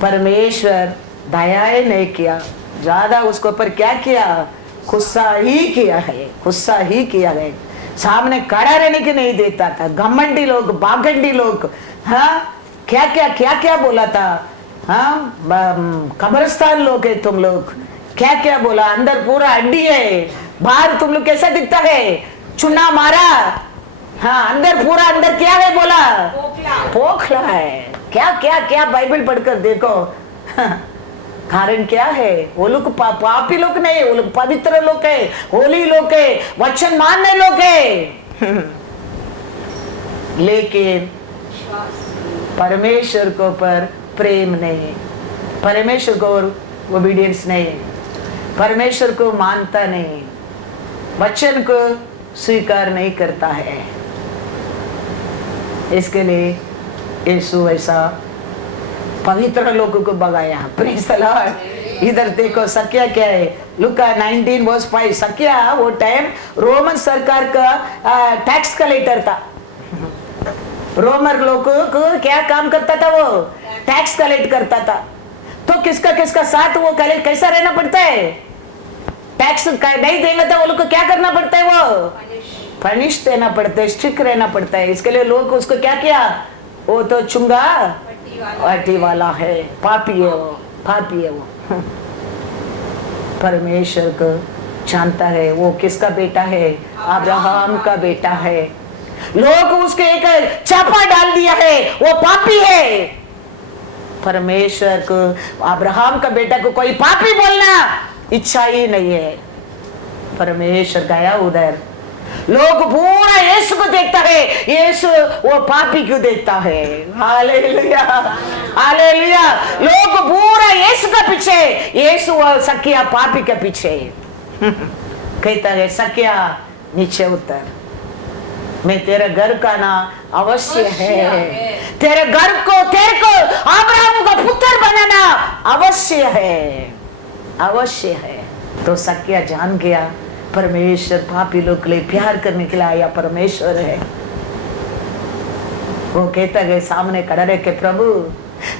परमेश्वर दयाएं नहीं किया, ज्यादा उसके ऊपर क्या किया, गुस्सा ही किया है, गुस्सा ही किया है। सामने खड़ा रहने के नहीं देता था। घमंडी लोग, बागंडी लोग, हाँ क्या क्या बोला था, हाँ कब्रिस्तान लोग है तुम लोग, क्या क्या बोला, अंदर पूरा हड्डी है, बाहर तुम लोग कैसा दिखता है, चुना मारा, हाँ अंदर पूरा अंदर क्या है बोला, पोखला है। क्या क्या क्या बाइबल पढ़कर देखो, कारण क्या है, वो लोग पापी लोग नहीं, वो लोग पवित्र लोग है, होली लोग है, वचन मानने लोग है, लेकिन परमेश्वर को पर प्रेम नहीं, परमेश्वर को ओबीडियंस नहीं, परमेश्वर को मानता नहीं, वचन को स्वीकार नहीं करता है। इसके लिए यीशु ऐसा पवित्र लोगों को भगाया। Praise the Lord. इधर देखो सक्या क्या है, लूका 19 वर्स 5। सक्या वो टाइम रोमन सरकार का टैक्स कलेक्टर था। रोमर लोगों को क्या काम करता था, वो टैक्स कलेक्ट करता था। तो किसका किसका साथ वो कलेक्ट कैसा रहना पड़ता है, टैक्स नहीं देंगे तो वो लोग को क्या करना पड़ता है, वो पनिश देना पड़ता है, स्ट्रिक्ट रहना पड़ता है। इसके लिए लोग उसको क्या किया, वो तो चुंगा वाटी वाला है, पापी है वो, पापी है वो। परमेश्वर को जानता है वो किसका बेटा है, अब्राहम का बेटा है। लोग उसके एक चापा डाल दिया है, वो पापी है। परमेश्वर को अब्राहम का बेटा को कोई पापी बोलना इच्छा ही नहीं है। परमेश्वर गया उधर, लोग पूरा यीशु को देखता है, यीशु वो पापी को देखता है। Hallelujah, hallelujah. लोग पूरा यीशु के पीछे, यीशु वो सक्या पापी के पीछे। कहता है सक्या नीचे उतर, मैं तेरे घर का ना अवश्य है, तेरे घर को तेरे को अब्राहम का पुत्र बनाना अवश्य है, अवश्य है। तो सक्या जान गया परमेश्वर पापी लोग के लिए प्यार करने के लिए आया परमेश्वर है। वो कहता है सामने खड़ा रह के, प्रभु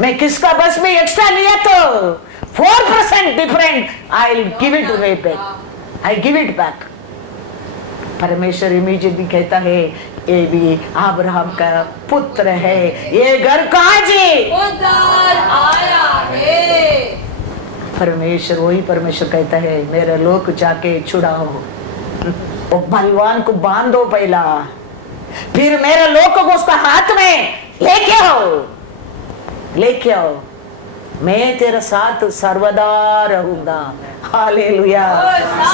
मैं किसका बस में एक्स्ट्रा लिया तो 4% different, I give it away back, I give it back. परमेश्वर इमीडिएटली कहता है ये भी अब्राहम का पुत्र है, ये घर कहाँ जी उद्धार आया है। परमेश्वर वही परमेश्वर कहता है मेरे लोग जाके छुड़ाओ, वो बलवान को बांधो पहला, फिर मेरे लोग को उसका हाथ में लेके आओ, लेके आओ, मैं तेरे साथ सर्वदा रहूंगा। हालेलुया,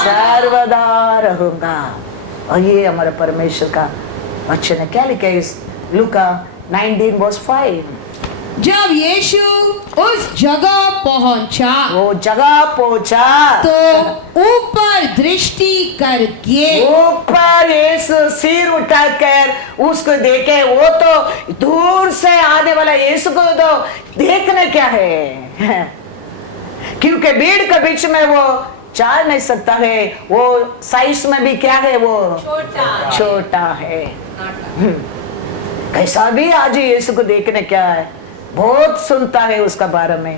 सर्वदा रहूंगा। और ये हमारा परमेश्वर का वचन है। क्या लिखा है इस लूका 19 वर्स 5। जब यीशु उस जगह पहुंचा, वो जगह पहुंचा तो ऊपर दृष्टि करके, ऊपर यीशु सिर उठाकर उसको देखे। वो तो दूर से आने वाला यीशु को तो देखने क्या है, क्योंकि भीड़ के बीच में वो चल नहीं सकता है, वो साइज में भी क्या है, वो छोटा है। कैसा भी आज यीशु को देखने क्या है, बहुत सुनता है उसका बारे में।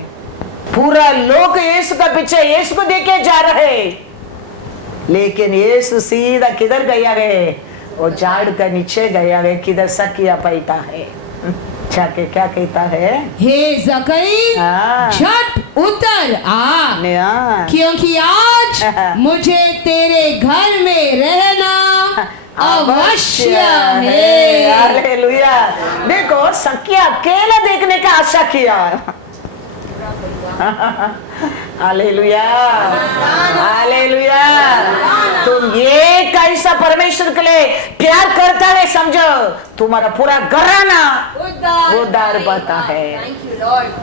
पूरा लोग यीशु का पीछे यीशु को देखे जा रहे, लेकिन यीशु सीधा किधर गया है, वो झाड़ का नीचे गया है, किधर सक्या पैता है। जाके क्या कहता है, हे ज़कई झट उतर आ, क्योंकि आज मुझे तेरे घर में रहना अवश्य है। हालेलुया। देखो सक्या अकेला देखने का आशा किया, हालेलुया, हालेलुया। तुम ये कैसा परमेश्वर के लिए प्यार करता है समझो, तुम्हारा पूरा घराना उद्धार पाता है।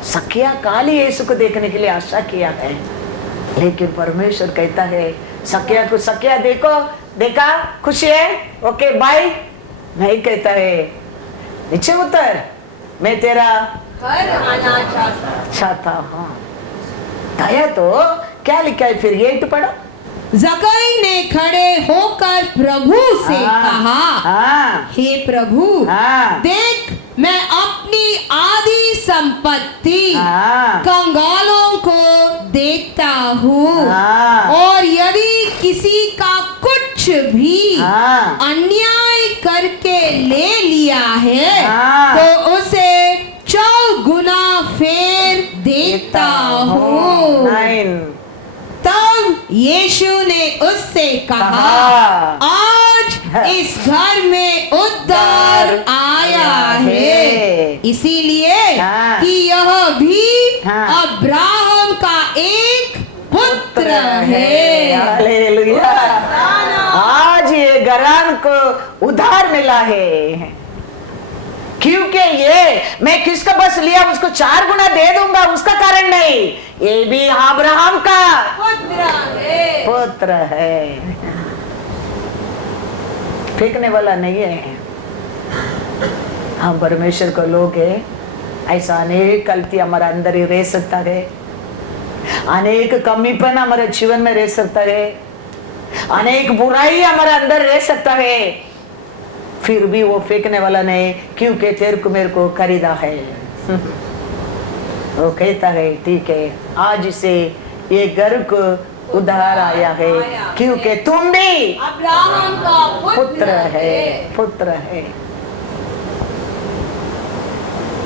सकिया काली यीशु को देखने के लिए आशा किया है, लेकिन परमेश्वर कहता है सकिया को, सकिया देखो, देखा खुशी है, ओके बाय नहीं कहता है, नीचे उतर, मैं तेरा घर आना चाहता हूँ। दया तो क्या लिखा है फिर, ये तो पढ़ो। जक्कई ने खड़े होकर प्रभु से कहा, हे प्रभु, देख मैं अपनी आधी संपत्ति कंगालों को देता हूँ, और यदि किसी का कुछ भी अन्याय करके ले लिया है तो उसे 4 गुना फेर देता हूँ। तब यीशु ने उससे कहा, आज इस घर में उद्धार आया है, इसीलिए कि यह भी अब्राहम का एक पुत्र है। हालेलुया। आज ये घरान को उद्धार मिला है, क्योंकि ये मैं किसका बस लिया उसको 4 गुना दे दूंगा उसका कारण नहीं, ये भी अब्राहम का पुत्र है, फेंकने वाला नहीं है। हम परमेश्वर को लोग है, ऐसा अनेक गलती हमारा अंदर ही रह सकता है, अनेक कमीपन हमारे जीवन में रह सकता है, अनेक बुराई हमारे अंदर रह सकता है, फिर भी वो फेंकने वाला नहीं, क्योंकि तेरे को मेरे को खरीदा है। वो कहता है ठीक है, आज से ये घर को उद्धार आया है, क्योंकि तुम भी अब्राहम का पुत्र है, पुत्र है।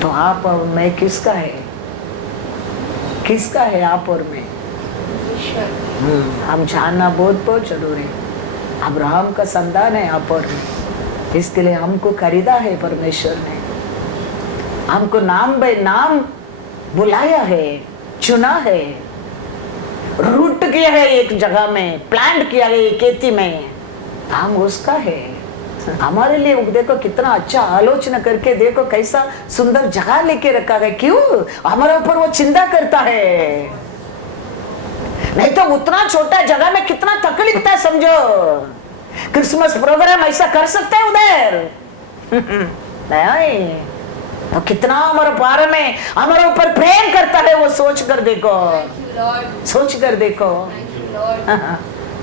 तो आप और मैं किसका है, किसका है आप और मैं? हम जानना बहुत बहुत जरूरी है। अब्राहम का संतान है आप और मैं, इसके लिए हमको खरीदा है परमेश्वर ने, हमको नाम बे नाम बुलाया है, चुना है, रूट किया है, एक जगह में प्लांट किया है, एक खेती में, हम उसका है। हमारे लिए देखो कितना अच्छा आलोचना करके, देखो कैसा सुंदर जगह लेके रखा है, क्यों हमारे ऊपर वो चिंता करता है, नहीं तो उतना छोटा जगह में कितना तकलीफ था समझो। क्रिसमस प्रोग्राम ऐसा कर सकते हैं उधर नहीं, तो कितना हमारे बारे में हमारे ऊपर प्रेम करता है, वो सोच कर देखो, सोच कर देखो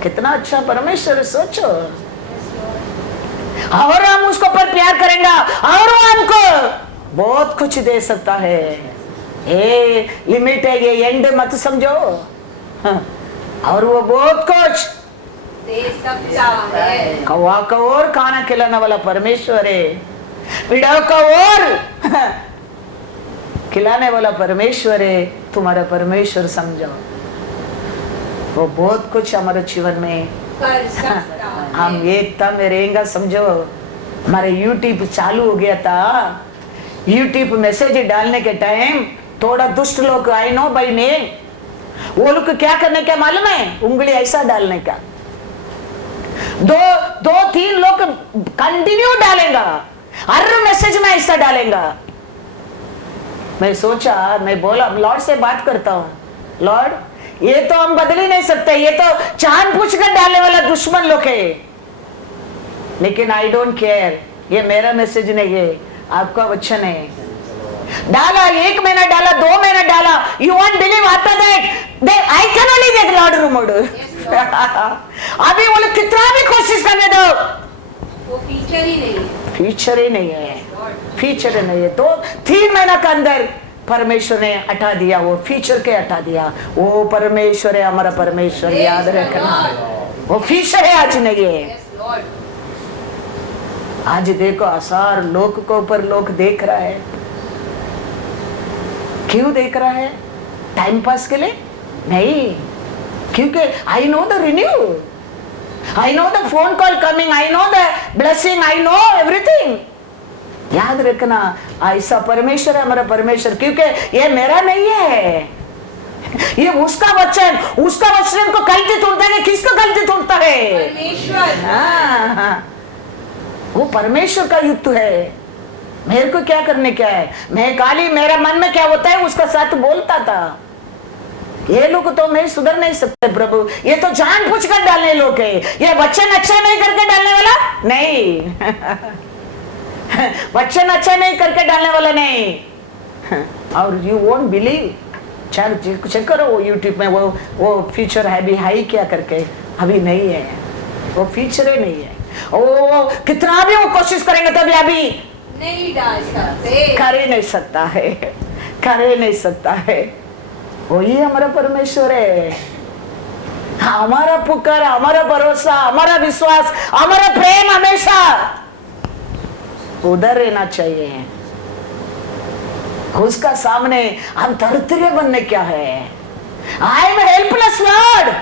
कितना अच्छा परमेश्वर, सोचो। और हम उसको पर प्यार करेंगे और वो हमको बहुत कुछ दे सकता है। ये लिमिट है, ये एंड मत समझो, और वो बहुत कुछ दे सकता है। कौवा का और खाना खिलाने वाला परमेश्वर है, पिड़ा का और खिलाने वाला परमेश्वर है, तुम्हारा परमेश्वर समझो, वो बहुत कुछ हमारे जीवन में कर सकता है। हम एकता में रहेंगे समझो। हमारे यूट्यूब चालू हो गया था, यूट्यूब मैसेज डालने के टाइम थोड़ा दुष्ट लोग आई नो भाई ने, वो लोग क्या करने का मालूम है, उंगली ऐसा डालने का, 2-3 लोग कंटिन्यू डालेगा, हर मैसेज में ऐसा डालेगा। मैं सोचा, मैं बोला लॉर्ड से बात करता हूँ, लॉर्ड ये तो हम बदल ही नहीं सकते, ये तो चांद पूछ कर डालने वाला दुश्मन लोग है, लेकिन आई डोंट केयर, ये मेरा मैसेज नहीं है, आपका वचन है। डाला, 1 महीना डाला, 2 महीना डाला, you won't believe, after that I can only देख लॉर्ड रूमोड। अभी वो लोग कितना भी कोशिश करने दो, वो फीचर ही नहीं है, फीचर ही नहीं है, फीचर ही नहीं है। तो 3 महीना के अंदर परमेश्वर ने हटा दिया, वो फीचर के हटा दिया। वो परमेश्वर है, हमारा परमेश्वर, याद रखना, वो फीचर है, आज नहीं है। आज देखो हजार लोग को ऊपर लोग देख रहा है, क्यों देख रहा है? टाइम पास के लिए नहीं, क्योंकि I know the renew, I know the phone call coming, I know the blessing, I know everything. याद रखना, ऐसा परमेश्वर है हमारा परमेश्वर, क्योंकि ये मेरा नहीं है, ये उसका वचन को गलती ढूंढता है, किसको गलती ढूंढता है? परमेश्वर। हाँ, वो परमेश्वर का युद्ध है। मेरे को क्या करने क्या है, मैं खाली मेरा मन में क्या होता है उसका साथ बोलता था। ये लोग तो मैं सुधर नहीं सकते प्रभु, ये तो जानबूझ कर डालने लोग है, ये वचन अच्छा नहीं करके डालने वाला नहीं। वचन अच्छा नहीं करके डालने वाला नहीं। और यू वोंट बिलीव, चेक करो वो यूट्यूब में वो फीचर है भी हाई क्या करके, अभी नहीं है, वो फीचर ही नहीं है। ओ कितना भी वो कोशिश करेंगे तो अभी नहीं डाल सकते, कर ही नहीं सकता है, कर ही नहीं सकता है। वही हमारा परमेश्वर है। हमारा पुकार, हमारा भरोसा, हमारा विश्वास, हमारा प्रेम हमेशा उधर रहना चाहिए। उसका सामने हम दरिद्र बनने क्या है? I am helpless Lord,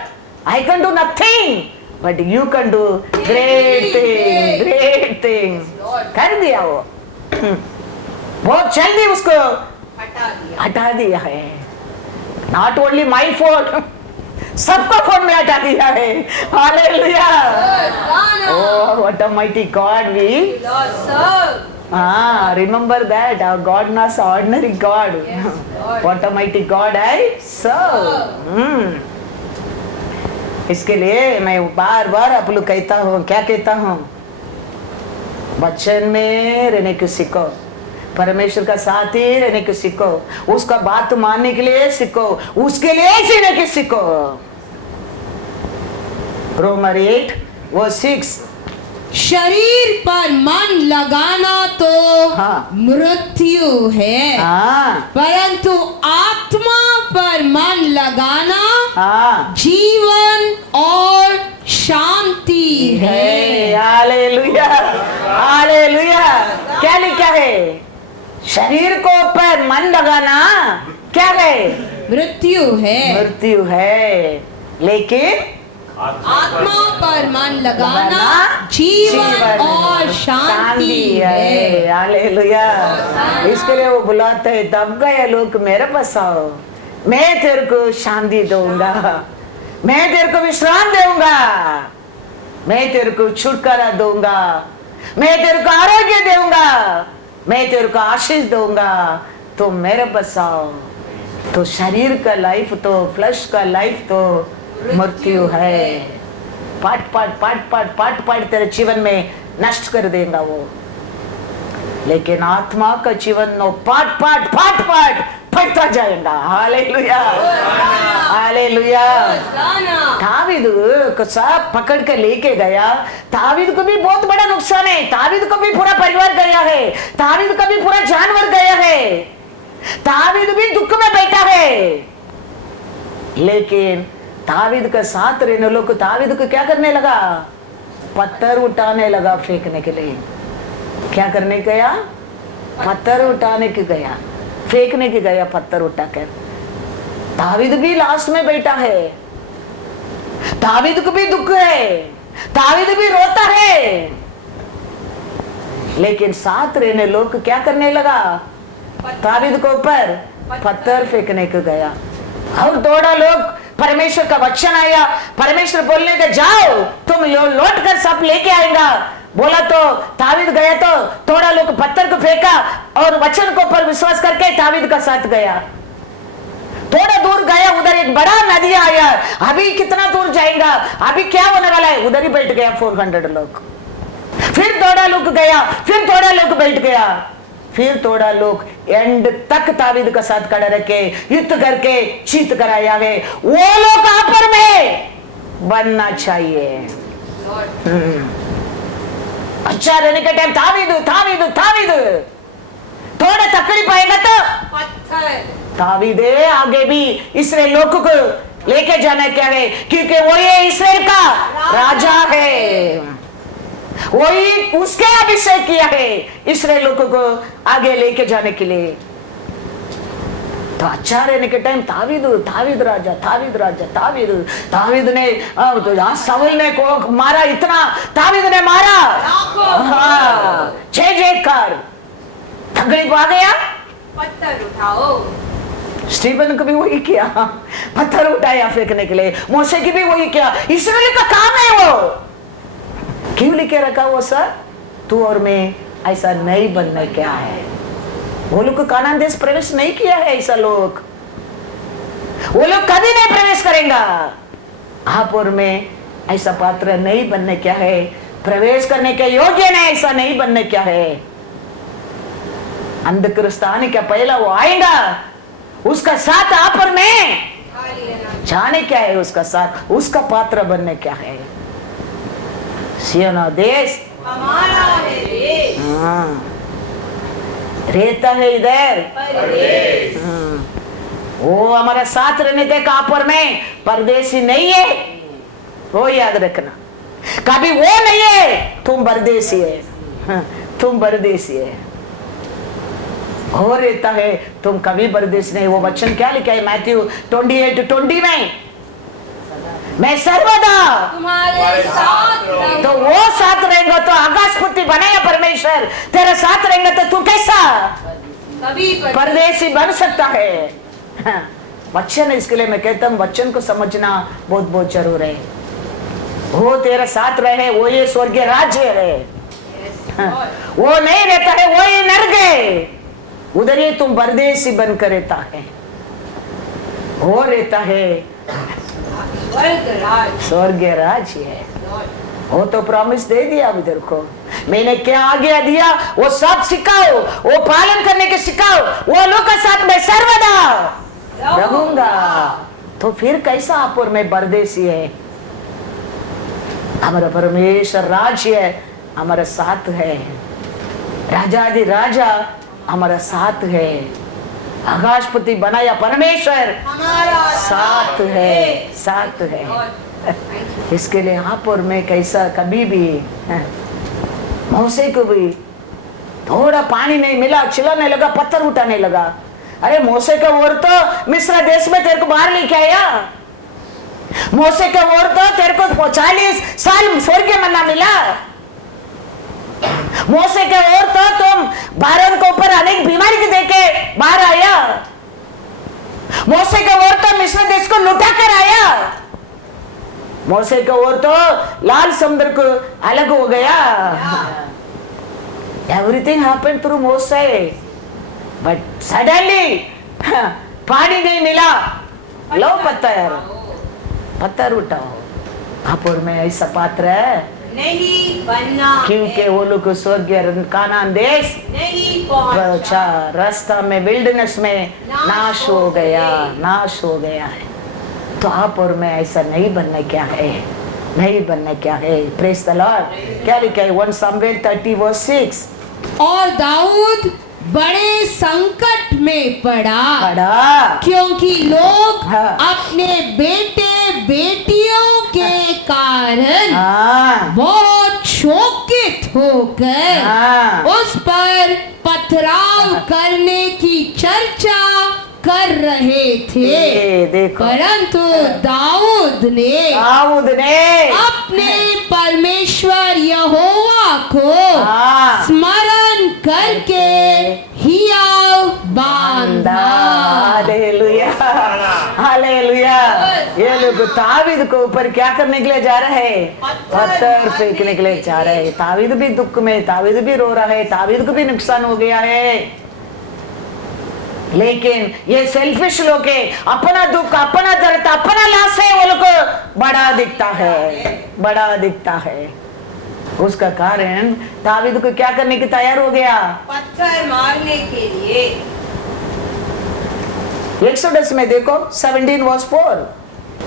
I can do nothing but you can do great thing, great thing. कर दिया वो, बहुत जल्दी उसको हटा दिया है। नॉट ओनली माई फोन, सबका फोन में हटा दिया है। Hallelujah, oh what a mighty God we remember that our God not ordinary God, what a mighty God I serve. इसके लिए मैं बार बार आप लोग कहता हूँ, क्या कहता हूँ, वचन में रहने को सीखो, परमेश्वर का साथ ही रहने को सीखो, उसका बात मानने के लिए सीखो, उसके लिए जीने की सीखो। रोमर 8:6, शरीर पर मन लगाना तो मृत्यु है, परंतु आत्मा पर मन लगाना जीवन और शांति है। Hallelujah, hallelujah. क्या लिखा है? शरीर को ऊपर मन लगाना क्या है? मृत्यु है, मृत्यु है, लेकिन आत्मा पर मन लगाना जीवन और शांति है। हालेलुया। इसके लिए वो बुलाते हैं, तब गए लोग मेरे पास आओ, मैं तेरे को शांति दूंगा, मैं तेरे को विश्राम दूंगा, मैं तेरे को छुटकारा दूंगा, मैं तेरे को आरोग्य दूंगा, मैं तेरे को आशीष दूंगा, तो मेरे पास आओ। तो शरीर का लाइफ तो, फ्लैश का लाइफ तो मृत्यु है, पाट पाट तेरे जीवन में नष्ट कर देगा वो। लेकिन आत्मा का जीवन नो पाट फटता जाएगा। Hallelujah, hallelujah. दावीद को सब पकड़ के लेके गया, दावीद को भी बहुत बड़ा नुकसान है, दावीद को भी पूरा परिवार गया है, दावीद का भी पूरा जानवर गया है, दावीद भी दुख में बैठा है। लेकिन दावीद का साथ रहने लोग दावीद को क्या करने लगा? पत्थर उठाने लगा फेंकने के लिए। क्या करने गया? पत्थर उठाने के गया, फेंकने के गया पत्थर उठाकर। दावीद भी लास्ट में बैठा है, दावीद को भी दुख है, दावीद भी रोता है, लेकिन साथ रहने लोग क्या करने लगा? दावीद को ऊपर पत्थर फेंकने को गया। और दौड़ा लोग, परमेश्वर का वचन आया, परमेश्वर बोलने के जाओ तुम लौट कर सब लेके आएगा। बोला तो दावीद गया, तो थोड़ा लोग पत्थर को फेंका और वचन को पर विश्वास करके दावीद का साथ गया। थोड़ा दूर गया, उधर एक बड़ा नदी आया, अभी कितना दूर जाएगा, अभी क्या होने वाला है, उधर ही बैठ गया 400 लोग। फिर थोड़ा लोग गया, फिर थोड़ा लोग बैठ गया, फिर थोड़ा लोग एंड तक दावीद का साथ खड़ा रखे, युद्ध करके जीत कर आया है। वो लोग आपस में बनना चाहिए। अच्छा रहने के टाइम दावीद थोड़ा तकलीफ आएगा तो दावीद आगे भी इस्राएल लोग को लेके जाना क्या है, क्योंकि वो ये इस्राएल का राजा है, वही उसके अभिषेक किया है इस्राएल लोगों को आगे लेके जाने के लिए। तो अच्छा रहने के टाइम दावीद ने तो शाऊल ने को मारा, इतना दावीद ने मारा, हाँ जय जयकार। तकलीफ आ गया, पत्थर उठाओ, स्टीफन को भी वही किया, पत्थर उठाया फेंकने के लिए। मूसा की भी वही किया। इस्राएल का काम है वो। क्यों लिखे रखा वो सर? तू और मैं ऐसा नहीं बनने क्या है। वो लोग कानान देश प्रवेश नहीं किया है, ऐसा लोग, वो लोग कभी नहीं प्रवेश करेंगे। आप और मैं ऐसा पात्र नहीं बनने क्या है, प्रवेश करने के योग्य नहीं, ऐसा नहीं बनने क्या है। अंधकृष्ट आने का पहला वो आएगा, उसका साथ आप और मैं जाने क्या है, उसका साथ, उसका पात्र बनने क्या है। सियोन देश हमारा है देश। रहता है इधर वो हमारा साथ रहने थे आप और मैं परदेसी नहीं है, वो याद रखना। कभी वो नहीं है, तुम परदेसी है, तुम परदेसी है। हो रहता है, तुम कभी परदेसी नहीं। वो वचन क्या लिखा है मैथ्यू 28:20 में, मैं सर्वदा तुम्हारे साथ रहूंगा। तो वो साथ रहेगा तो आकाशपति बनाया परमेश्वर, तेरे साथ रहेंगे तो तू कैसा कभी परदेसी बन सकता है। वचन, इसके लिए मैं कहता हूँ वचन को समझना बहुत बहुत जरूर है। वो तेरे साथ रहे, वो ये स्वर्गीय राज्य है। वो नहीं रहता है, वो ये नरक है, उधर ये तुम परदेसी बनकर रहता है। वो रहता है स्वर्गीय राज्य है। वो तो प्रॉमिस दे दिया उधर को, मैंने क्या आज्ञा दिया वो सब सिखाओ, वो पालन करने के सिखाओ, वो लोग के साथ मैं सर्वदा रहूंगा। तो फिर कैसा आप और मैं परदेसी है? हमारा परमेश्वर राज्य हमारा साथ है, राजाधि राजा हमारा साथ है, आकाशपति बनाया परमेश्वर साथ है, साथ है। इसके लिए आप और मैं कैसा कभी भी, मूसा को भी थोड़ा पानी नहीं मिला, चिल्लाने लगा, पत्थर उठाने लगा। अरे मूसा का वोर तो मिस्र देश में तेरे को बाहर लेके आया, मूसा का वोर तो तेरे को 40 साल स्वर्गीय मन्ना मिला, मूसा के और तो तुम बारन के ऊपर अनेक बीमारी के देके बाहर आया, मूसा के और तो मिस्र देश को लुटा कर आया, मूसा के और तो लाल समुद्र को अलग हो गया। Everything happened through Musa, but suddenly पानी नहीं मिला, लो पत्थर उठाओ। आप और मैं ऐसा पात्र है नहीं बनना, क्योंकि वो लोग स्वर्गीय कानान देश नहीं पहुंचा, रास्ता में विल्डरनेस में नाश हो गया है। तो आप और मैं ऐसा नहीं बनने क्या है, नहीं बनने क्या है। Praise the Lord. क्या लिखा है 1 Samuel 30:6। और दाऊद बड़े संकट में पड़ा क्योंकि लोग अपने बेटे बेटियों के कारण बहुत शोकित होकर उस पर पथराव करने की चर्चा कर रहे थे। देखो, परंतु दाऊद ने अपने परमेश्वर यहोवा को स्मरण करके हियाव बांधा। Hallelujah, hallelujah. ये लोग तावीद को ऊपर क्या करने के लिए जा रहे हैं? पत्थर फेंकने के लिए जा रहे हैं। तावीद भी दुख में, तावीद भी रो रहा है, तावीद को भी नुकसान हो गया है। लेकिन ये सेल्फिश लोग है, अपना दुख, अपना दर्द, अपना लाश है, वो लोग बड़ा दिखता है। उसका कारण दावीद को क्या करने की तैयार हो गया? पत्थर मारने के लिए। एक्सोडस में देखो 17:4।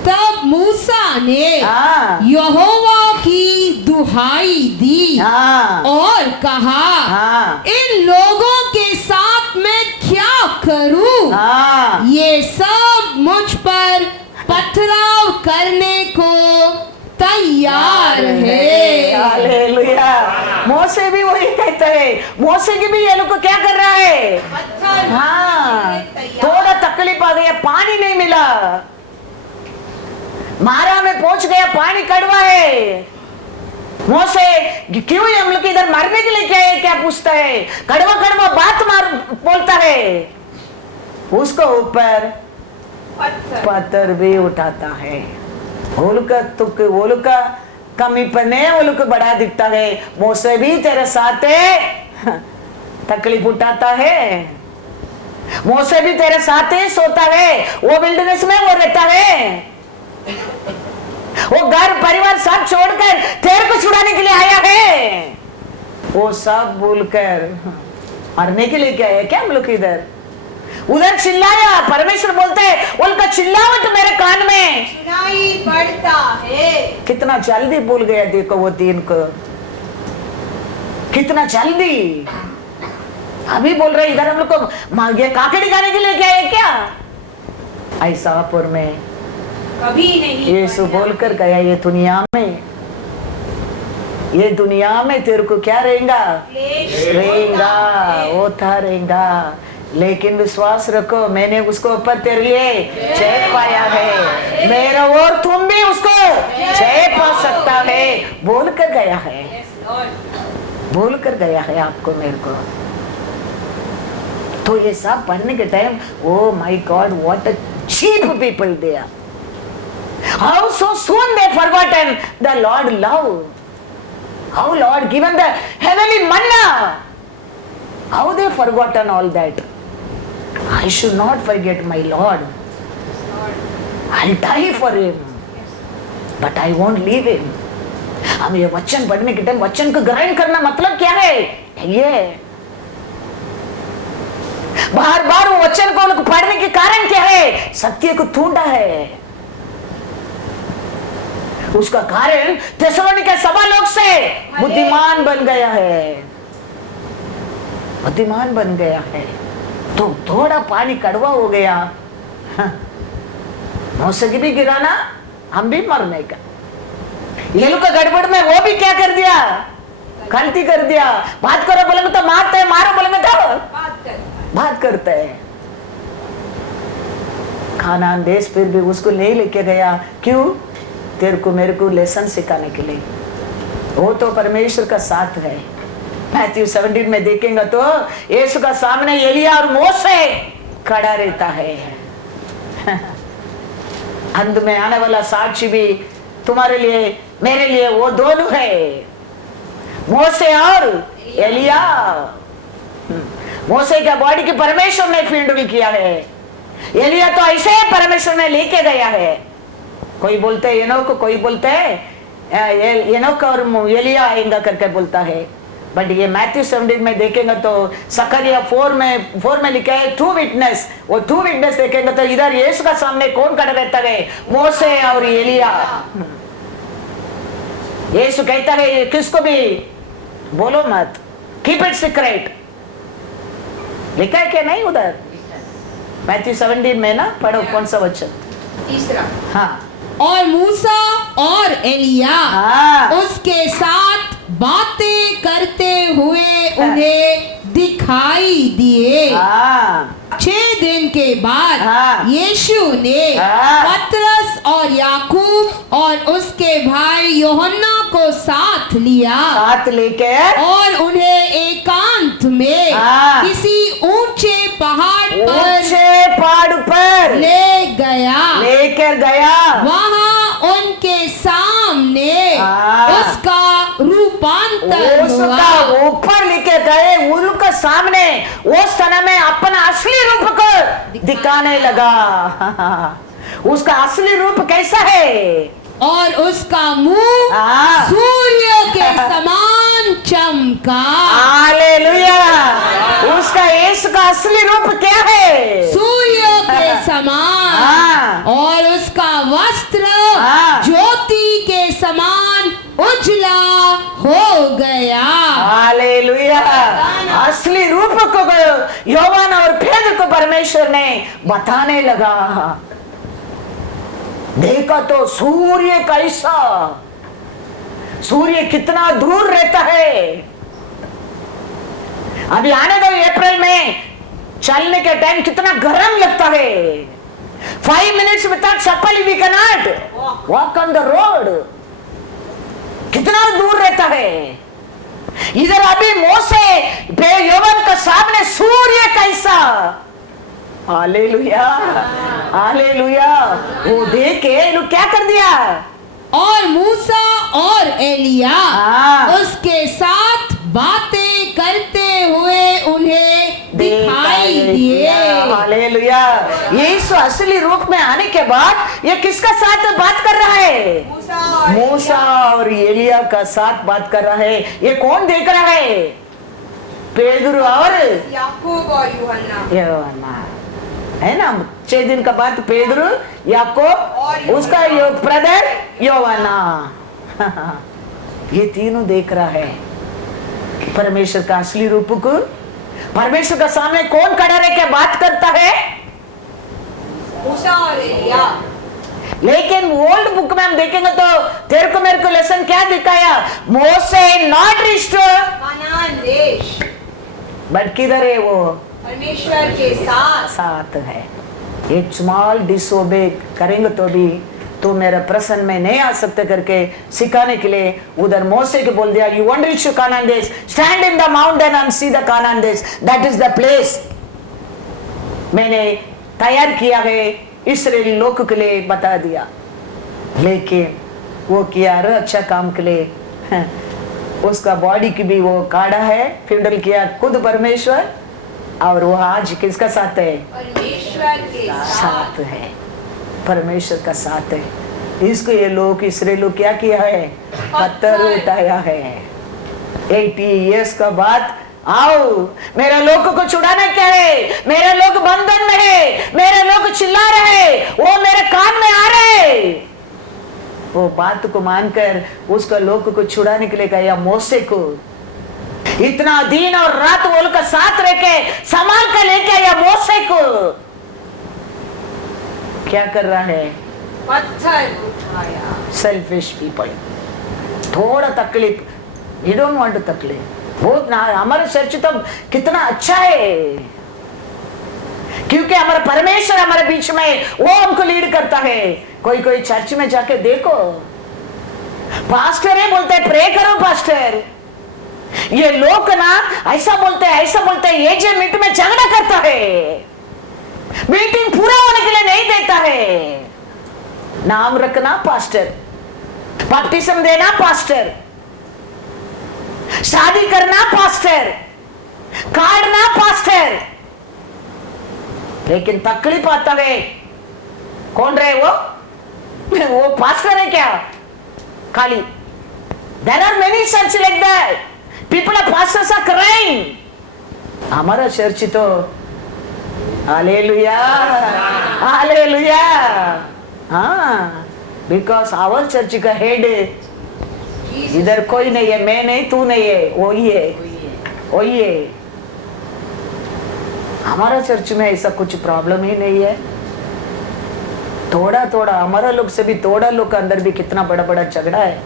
तब मूसा ने यहोवा की दुहाई दी और कहा, इन लोगों के साथ मैं क्या करूं? ये सब मुझ पर पथराव करने को तैयार है। हालेलुया। मूसा भी वही कहता है, मूसा की भी ये लोग को क्या कर रहा है? थोड़ा तकलीफ आ गया, पानी नहीं मिला, मारा में पहुंच गया, पानी कड़वा है। मूसा क्यों हम लोग इधर मरने के लिए क्या है, क्या पूछता है? कड़वा बात बोलता है। उसको ऊपर पत्थर भी उठाता है। ओलुका कमीपने ओलुक बड़ा दिखता है, मोसे भी तेरे साथ तकलीफ उठाता है, मोसे भी तेरे साथ ही सोता है, वो विल्डरनेस में वो रहता है, वो घर परिवार सब छोड़कर तेरे को छुड़ाने के लिए आया है। वो सब भूलकर मरने के लिए क्या है क्या? हम लोग इधर उधर चिल्लाया, परमेश्वर बोलते हैं उनका चिल्लावट मेरे कान में सुनाई पड़ता है। कितना जल्दी भूल गया, देखो वो दिन को कितना जल्दी। अभी बोल रहे इधर हम लोग को ये काके दिखाने के लिए क्या है क्या? ऐसापुर में कभी नहीं यीशु बोलकर गया, ये दुनिया में तेरे को क्या रहेगा? रहेगा, होता रहेगा, लेकिन विश्वास रखो मैंने उसको ऊपर तेरे लिए जय पाया है, मेरा और तुम भी उसको जय पा सकता है। बोल कर गया है, बोल कर गया है आपको मेरे को। तो ये सब पढ़ने के time oh my god what a cheap people they are, how so soon they forgotten the Lord love, how Lord given the heavenly manna, how they forgotten all that. I should not forget my Lord, I'll die for him but I won't leave him. हम ये वचन पढ़ने के time वचन को ग्रहण करना मतलब क्या है? ये बार बार वो वचन को पढ़ने के कारण क्या है? सत्य को ढूंढा है। उसका कारण थेसलोनिके सभा लोग से बुद्धिमान बन गया है, बुद्धिमान बन गया है। तो थोड़ा पानी कड़वा हो गया, मौसम भी गिराना, हम भी मरने का। ये लोग का गड़बड़ में वो भी क्या कर दिया? गलती कर दिया। बात करो बोलेंगे तो मारते हैं, मारो बोलेंगे तो बात करते हैं। खानान देश फिर भी उसको नहीं लेके गया, क्यों? तेरे को मेरे को लेसन सिखाने के लिए। वो तो परमेश्वर का साथ है। मैथ्यू 17 में देखेंगे तो यीशु का सामने एलिया और मोसे खड़ा रहता है। अंत में आने वाला साक्षी भी तुम्हारे लिए मेरे लिए वो दोनों है, मोसे और एलिया। मोसे का बॉडी की परमेश्वर ने फील्ड किया है, एलिया तो ऐसे परमेश्वर ने लेके गया है। कोई बोलते हैं एनोक, कोई बोलते हैं एनोक और एलिया आएगा करके बोलता है। बट ये मैथ्यू 17 में देखेंगे तो सकरिया 4 में लिखा है 2 विटनेस। वो 2 विटनेस देखेंगे तो इधर यीशु का सामने कौन खड़ा रहता है? मोसे और एलिया। यीशु कहता है किसको भी बोलो मत, कीप इट सीक्रेट। लिखा है क्या? नहीं उधर मैथ्यू 17 में ना, पढ़ो कौन सा वचन? तीसरा। हाँ। और मूसा और एलिया उसके साथ बातें करते हुए उन्हें दिखाई दिए। 6 दिन के बाद यीशु ने पतरस और याकूब और उसके भाई यूहन्ना को साथ लिया, साथ लेके और उन्हें एकांत में किसी ऊंचे पहाड़ पर लेकर गया। वहाँ उनके सामने उसका रूपांतर हुआ। ऊपर लेके गए, उनके सामने वो समय में अपना असली रूप को दिखाने लगा। उसका असली रूप कैसा है? और उसका मुंह सूर्य के समान चमका। हालेलुया। उसका यीशु का असली रूप क्या है? सूर्य के समान। और उसका वस्त्र ज्योति के समान उजला हो गया। हालेलुया। असली रूप को योहान और पेत्र को परमेश्वर ने बताने लगा। देखा तो सूर्य कैसा, सूर्य कितना दूर रहता है। अभी आने दो, अप्रैल में चलने के टाइम कितना गर्म लगता है। 5 minutes without चप्पल we can not walk on the road. कितना दूर रहता है। इधर अभी मोसे पे यौवन का सामने सूर्य कैसा, हालेलुया, हालेलुया। वो देख के लोग क्या कर दिया, और मूसा और एलिया उसके साथ बातें करते हुए उन्हें दिखाई दिए। हालेलुया। यीशु असली रूप में आने के बाद ये किसका साथ बात कर रहा है, मूसा और एलिया का साथ बात कर रहा है। ये कौन देख रहा है, पेदुरु और याकूब और यूहन्ना है ना। 6 दिन का बाद पेदुरु, याकूब, उसका ब्रदर योवाना ये तीनों देख रहा है परमेश्वर का असली रूप को। परमेश्वर का सामने कौन खड़ा रह के बात करता है, मूसा और एलिया। लेकिन ओल्ड बुक में हम देखेंगे तो तेरे को मेरे को लेसन क्या दिखाया, मोसे नॉट रिच्ड कानान देश, बट किधर है वो, परमेश्वर के साथ है। एक स्मॉल डिसोबे करेंगे तो भी तू मेरे प्रसन्न में नहीं आ सकते करके सिखाने के लिए उधर मोसे को बोल दिया, यू वॉन्ट रीच कानान देश, stand in the mountain and see the Canaan देश, दैट इज द प्लेस मैंने तैयार किया है इस्राएली लोग के लिए बता दिया। लेकिन वो किया अच्छा काम के लिए उसका बॉडी की भी वो काढ़ा है, फिडल किया खुद परमेश्वर, और वो आज किसका साथ है, परमेश्वर के साथ है, परमेश्वर का साथ है। इसको ये लोग इसराइल लोग क्या किया है, पत्थर उठाया है। 80 इयर्स का बाद आओ मेरे लोग को छुड़ाना क्या है, मेरे लोग बंधन में है, मेरे लोग चिल्ला रहे, वो मेरे कान में आ रहे। वो बात को मानकर उसका लोग को छुड़ाने के लिए कहा मोसे को, इतना दिन और रात वो लोग का साथ रह के संभाल कर लेके आया मोसे को। क्या कर रहा है, पत्थर उठाया। सेल्फिश पीपल, थोड़ा तकलीफ, यू डोंट वांट टू तकलीफ। बहुत ना हमारा चर्च तो कितना अच्छा है, क्योंकि हमारा परमेश्वर हमारे बीच में वो हमको लीड करता है। कोई चर्च में जाके देखो, पास्टर है बोलते हैं प्रे करो पास्टर, ये लोग ना ऐसा बोलते हैं, ये जो मीट में झगड़ा करता है, मीटिंग पूरा होने के लिए नहीं देता है। नाम रखना पास्टर, बपटिस्म देना पास्टर, शादी करना पास्टर, काटना पास्टर, लेकिन तकलीफ आता है कौन रहे वो पास्टर है क्या खाली। There are many church like that, people are pastors are crying. हमारा चर्च तो हालेलुया, हालेलुया, हाँ, बिकॉज आवर चर्च का हेड इधर कोई नहीं है, मैं नहीं, तू नहीं है, वही है। हमारा चर्च में ऐसा कुछ प्रॉब्लम ही नहीं है। थोड़ा हमारा लोग से भी थोड़ा लोग का अंदर भी कितना बड़ा झगड़ा है।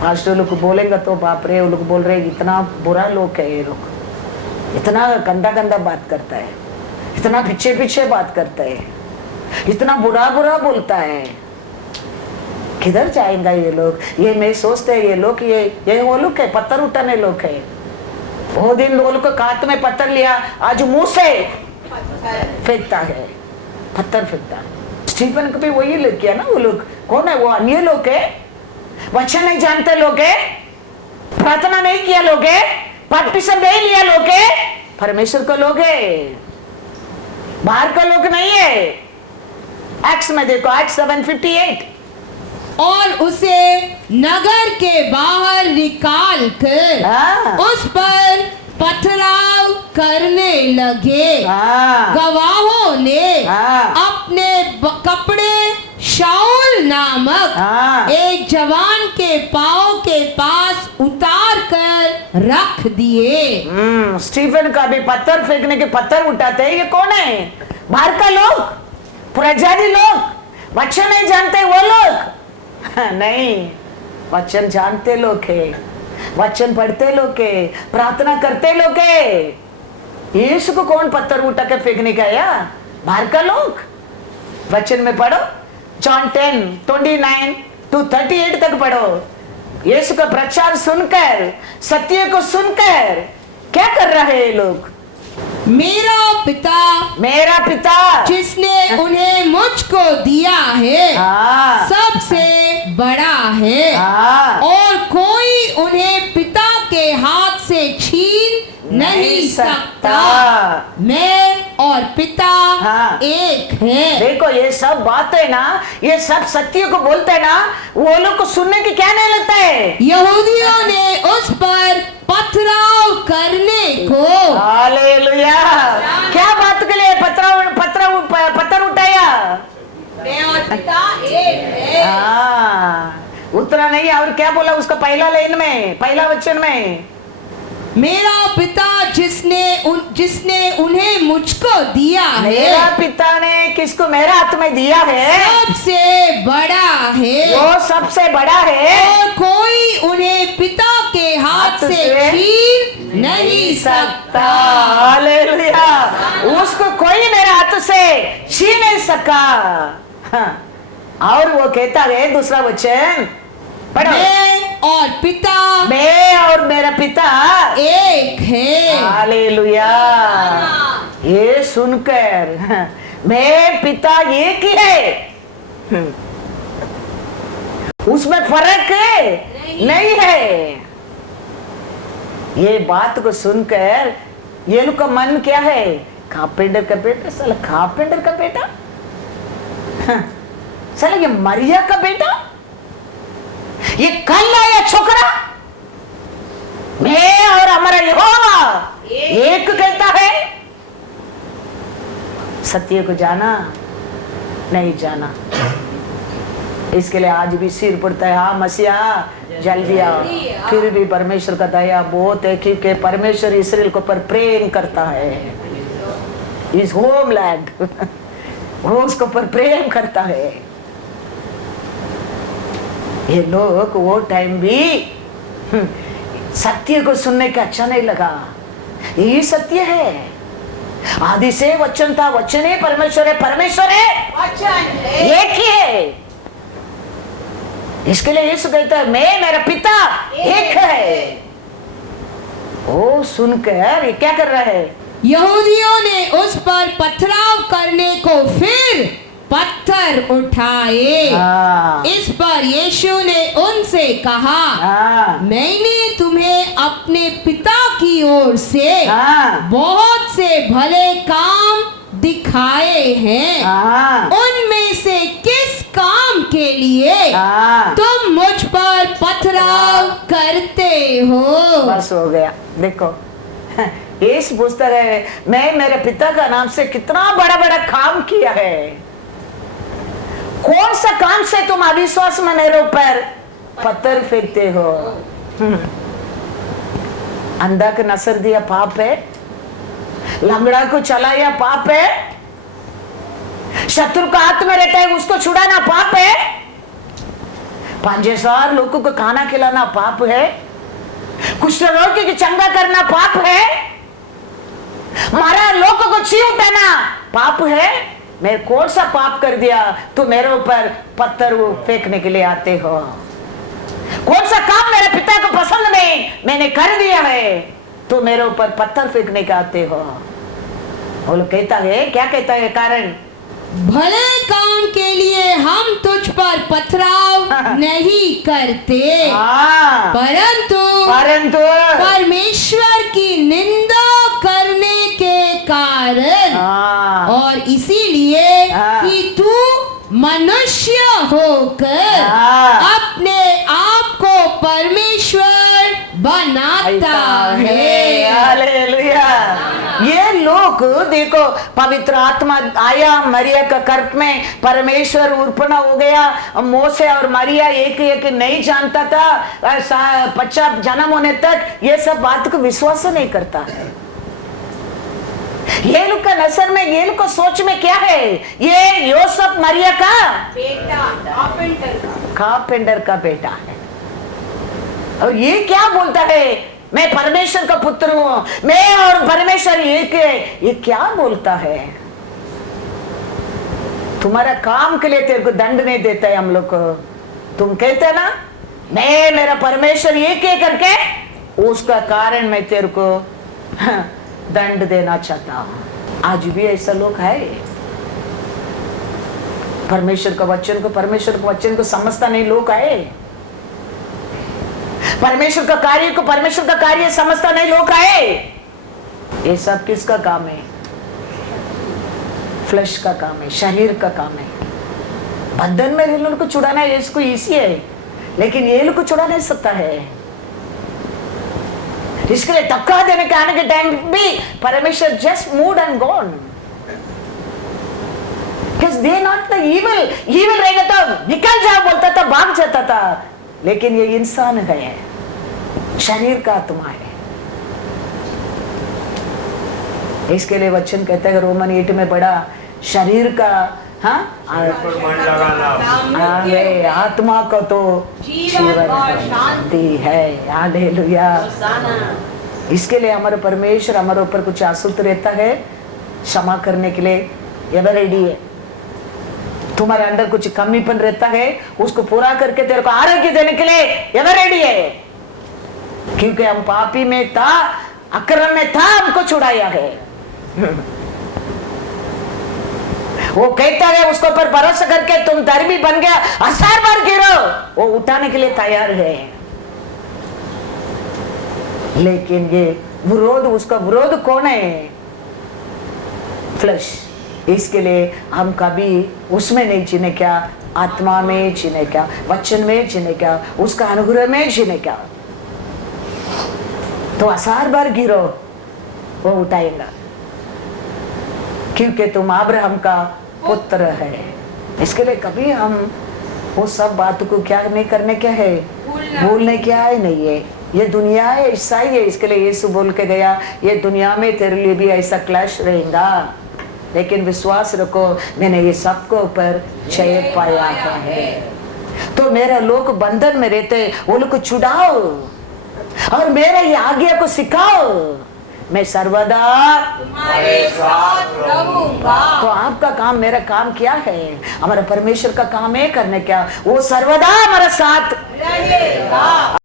पास्टर लोग बोलेंगे तो बाप रे, वो लोग बोल रहे इतना बुरा लोग है, ये लोग इतना गंदा बात करता है, इतना पीछे बात करता है, इतना बुरा बोलता है। किधर जाएंगा ये लोग। ये मैं सोचते हैं ये लोग ये वो लोग है, पत्थर उठाने लोग है। वो दिन वो लोग काट में पत्थर लिया, आज मुंह से फेंकता है, पत्थर फेंकता। स्टीफन को भी वही लोग किया ना। वो लोग कौन है, वो अन्य लोग है, वचन नहीं जानते लोग है, प्रार्थना नहीं किया लोग है, बपटिस्म नहीं लिया लोग है, परमेश्वर का लोग है, बाहर का लोग नहीं है। एक्स में देखो, एक्स 7:58, और उसे नगर के बाहर निकाल कर उस पर पथराव करने लगे। गवाहों ने अपने कपड़े शाऊल नामक एक जवान के पांव के पास उतार कर रख दिए। स्टीफन का भी पत्थर फेंकने के पत्थर उठाते हैं। ये कौन है, बाहर का लोग, प्रजाति लोग, वचन नहीं जानते वो लोग नहीं, वचन जानते लोग है, वचन पढ़ते लोग है, प्रार्थना करते लोग है। यीशु को कौन पत्थर उठा के फेंकने का या बाहर का लोग। वचन में पढ़ो, जॉन 10:29-38 तक पढ़ो। यीशु का प्रचार सुनकर, सत्य को सुनकर क्या कर रहे हैं लोग। मेरा पिता जिसने उन्हें मुझको दिया है सबसे बड़ा है और कोई उन्हें पिता के हाथ से छीन नहीं सकता। मैं और पिता एक है। देखो ये सब बात है ना, ये सब सत्य को बोलते हैं ना, वो लोग को सुनने की क्या नहीं लगता है। यहूदियों ने उस पर पथराव करने को, हालेलुया, क्या बात के लिए पत्थर उठाया? मैं और पिता एक है। उतरा नहीं। और क्या बोला उसका पहला लाइन में, पहला वचन में, मेरा पिता जिसने उन्हें मुझको दिया है। मेरा पिता ने किसको मेरा हाथ में दिया है? सबसे बड़ा है। वो सबसे बड़ा है और कोई उन्हें पिता के हाथ से छीन नहीं सकता। हालेलुया, उसको कोई मेरे हाथ से छीन नहीं सका। और वो कहता है दूसरा वचन पढ़ो, मैं और मेरा पिता एक है। हालेलुया, ये सुनकर मैं पिता एक ही है, उसमें फर्क नहीं है। ये बात को सुनकर ये लोग का मन क्या है? कारपेंटर का बेटा, साला कारपेंटर का बेटा, साला ये मरिया का बेटा, ये कल आया छोकरा, मैं और हमारा यहोवा एक कहता है। सत्य को जाना नहीं जाना, इसके लिए आज भी सिर पड़ता है। हाँ मसीहा जल्दी आओ। फिर भी परमेश्वर का दया बहुत है क्योंकि परमेश्वर इस्राएल को पर प्रेम करता है। इस होमलैंड वो उसको पर प्रेम करता है। ये लोग वो टाइम भी सत्य को सुनने का अच्छा नहीं लगा। ये सत्य है, आदि से वचन था, वचन है परमेश्वर है, परमेश्वर है वचन है, एक ही है। इसके लिए यीशु कहता है मैं मेरा पिता एक है। वो सुनकर ये क्या कर रहा है? यहूदियों ने उस पर पथराव करने को फिर पत्थर उठाए। इस पर यीशु ने उनसे कहा, मैंने तुम्हें अपने पिता की ओर से बहुत से भले काम दिखाए हैं। उनमें से किस काम के लिए तुम मुझ पर पथराव करते हो? बस हो गया। देखो यीशु पूछता है मैं मेरे पिता का नाम से कितना बड़ा बड़ा काम किया है, कौन सा काम से तुम अविश्वास में मेरे ऊपर पत्थर फेंकते हो? अंधा को नसर दिया पाप है, लंगड़ा को चलाया पाप है, शत्रु का हाथ में रहता है उसको छुड़ाना पाप है, 5,000 लोगों को खाना खिलाना पाप है, कुष्ठ रोगी की चंगा करना पाप है, मारा लोगों को छी उठाना पाप है। मैं कौन सा पाप कर दिया तो मेरे ऊपर पत्थर फेंकने के लिए आते हो? कौन सा काम मेरे पिता को पसंद नहीं मैंने कर दिया है तो मेरे ऊपर पत्थर फेंकने के आते हो? वो लोग कहता है, क्या कहता है कारण? भले काम के लिए हम तुझ पर पथराव नहीं करते, परंतु परमेश्वर की निंदा करने के कारण और इसीलिए कि तू मनुष्य होकर अपने आप को परमेश्वर बनाता है। हालेलुया। ये लोग देखो पवित्र आत्मा आया मरिया का गर्भ में, परमेश्वर उर्पणा हो गया, मोसे और मरिया एक एक नहीं जानता था, बच्चा जन्म होने तक ये सब बात को विश्वास नहीं करता है। ये लोग का नजर में, ये लोग का सोच में क्या है? ये योसेफ मरिया का बेटा, कारपेंटर का बेटा है। और ये क्या बोलता है? मैं परमेश्वर का पुत्र हूं, मैं और परमेश्वर एक है। ये क्या बोलता है? तुम्हारा काम के लिए तेरे को दंड नहीं देता है हम लोग को। तुम कहते ना मैं मेरा परमेश्वर एक है करके, उसका कारण मैं तेरे को दंड देना चाहता हूं। आज भी ऐसा लोग है, परमेश्वर के वचन को समझता नहीं लोग है, परमेश्वर का कार्य समझता नहीं लोग है। ये सब किसका काम है? फ्लैश का काम है, शरीर का काम है। बंधन में इन लोगों को छुड़ाना इसको इजी है, लेकिन ये लोग को छुड़ा नहीं सकता है। इसके लिए धक्का देने के आने के टाइम भी परमेश्वर just mood and gone, because they not the evil रहेगा तो निकल जाओ बोलता था, भाग जाता था, लेकिन ये इंसान है, शरीर का आत्मा है। इसके लिए वचन कहता है रोमन 8 में बड़ा शरीर का आत्मा को तो जीवन शांति है। हालेलुया। इसके लिए हमारे परमेश्वर हमारे ऊपर कुछ आसुत रहता है, क्षमा करने के लिए एवर रेडी है। तुम्हारे अंदर कुछ कमीपन रहता है, उसको पूरा करके तेरे को आरोग्य देने के लिए एवर रेडी है, क्योंकि हम पापी में था, अक्रम में था, हमको छुड़ाया है। वो कहता है उसको पर भरोसा करके तुम धर्मी बन गया, 1000 बार गिरो, वो उठाने के लिए तैयार है। लेकिन ये उसका विरोध कौन है? फ्लैश। इसके लिए हम कभी उसमें नहीं जीने क्या, आत्मा में जीने क्या, वचन में जीने क्या, उसका अनुग्रह में जीने क्या। तो 1000 बार गिरो, वो उठाएगा, क्योंकि तुम अब्राहम का पुत्र है। इसके लिए कभी हम वो सब बात को क्या नहीं करने क्या है, भूलने क्या है नहीं है। ये दुनिया है, ऐसा ही है। इसके लिए यीशु बोल के गया, ये दुनिया में तेरे लिए भी ऐसा क्लैश रहेगा, लेकिन विश्वास रखो मैंने ये सबको ऊपर जय पाया है। तो मेरे लोग बंधन में रहते, वो लोग को छुड़ाओ और मेरे ये आज्ञा को सिखाओ, मैं सर्वदा तुम्हारे साथ रहूंगा। तो आपका काम, मेरा काम क्या है? हमारा परमेश्वर का काम है करने क्या, वो सर्वदा हमारे साथ रहेगा।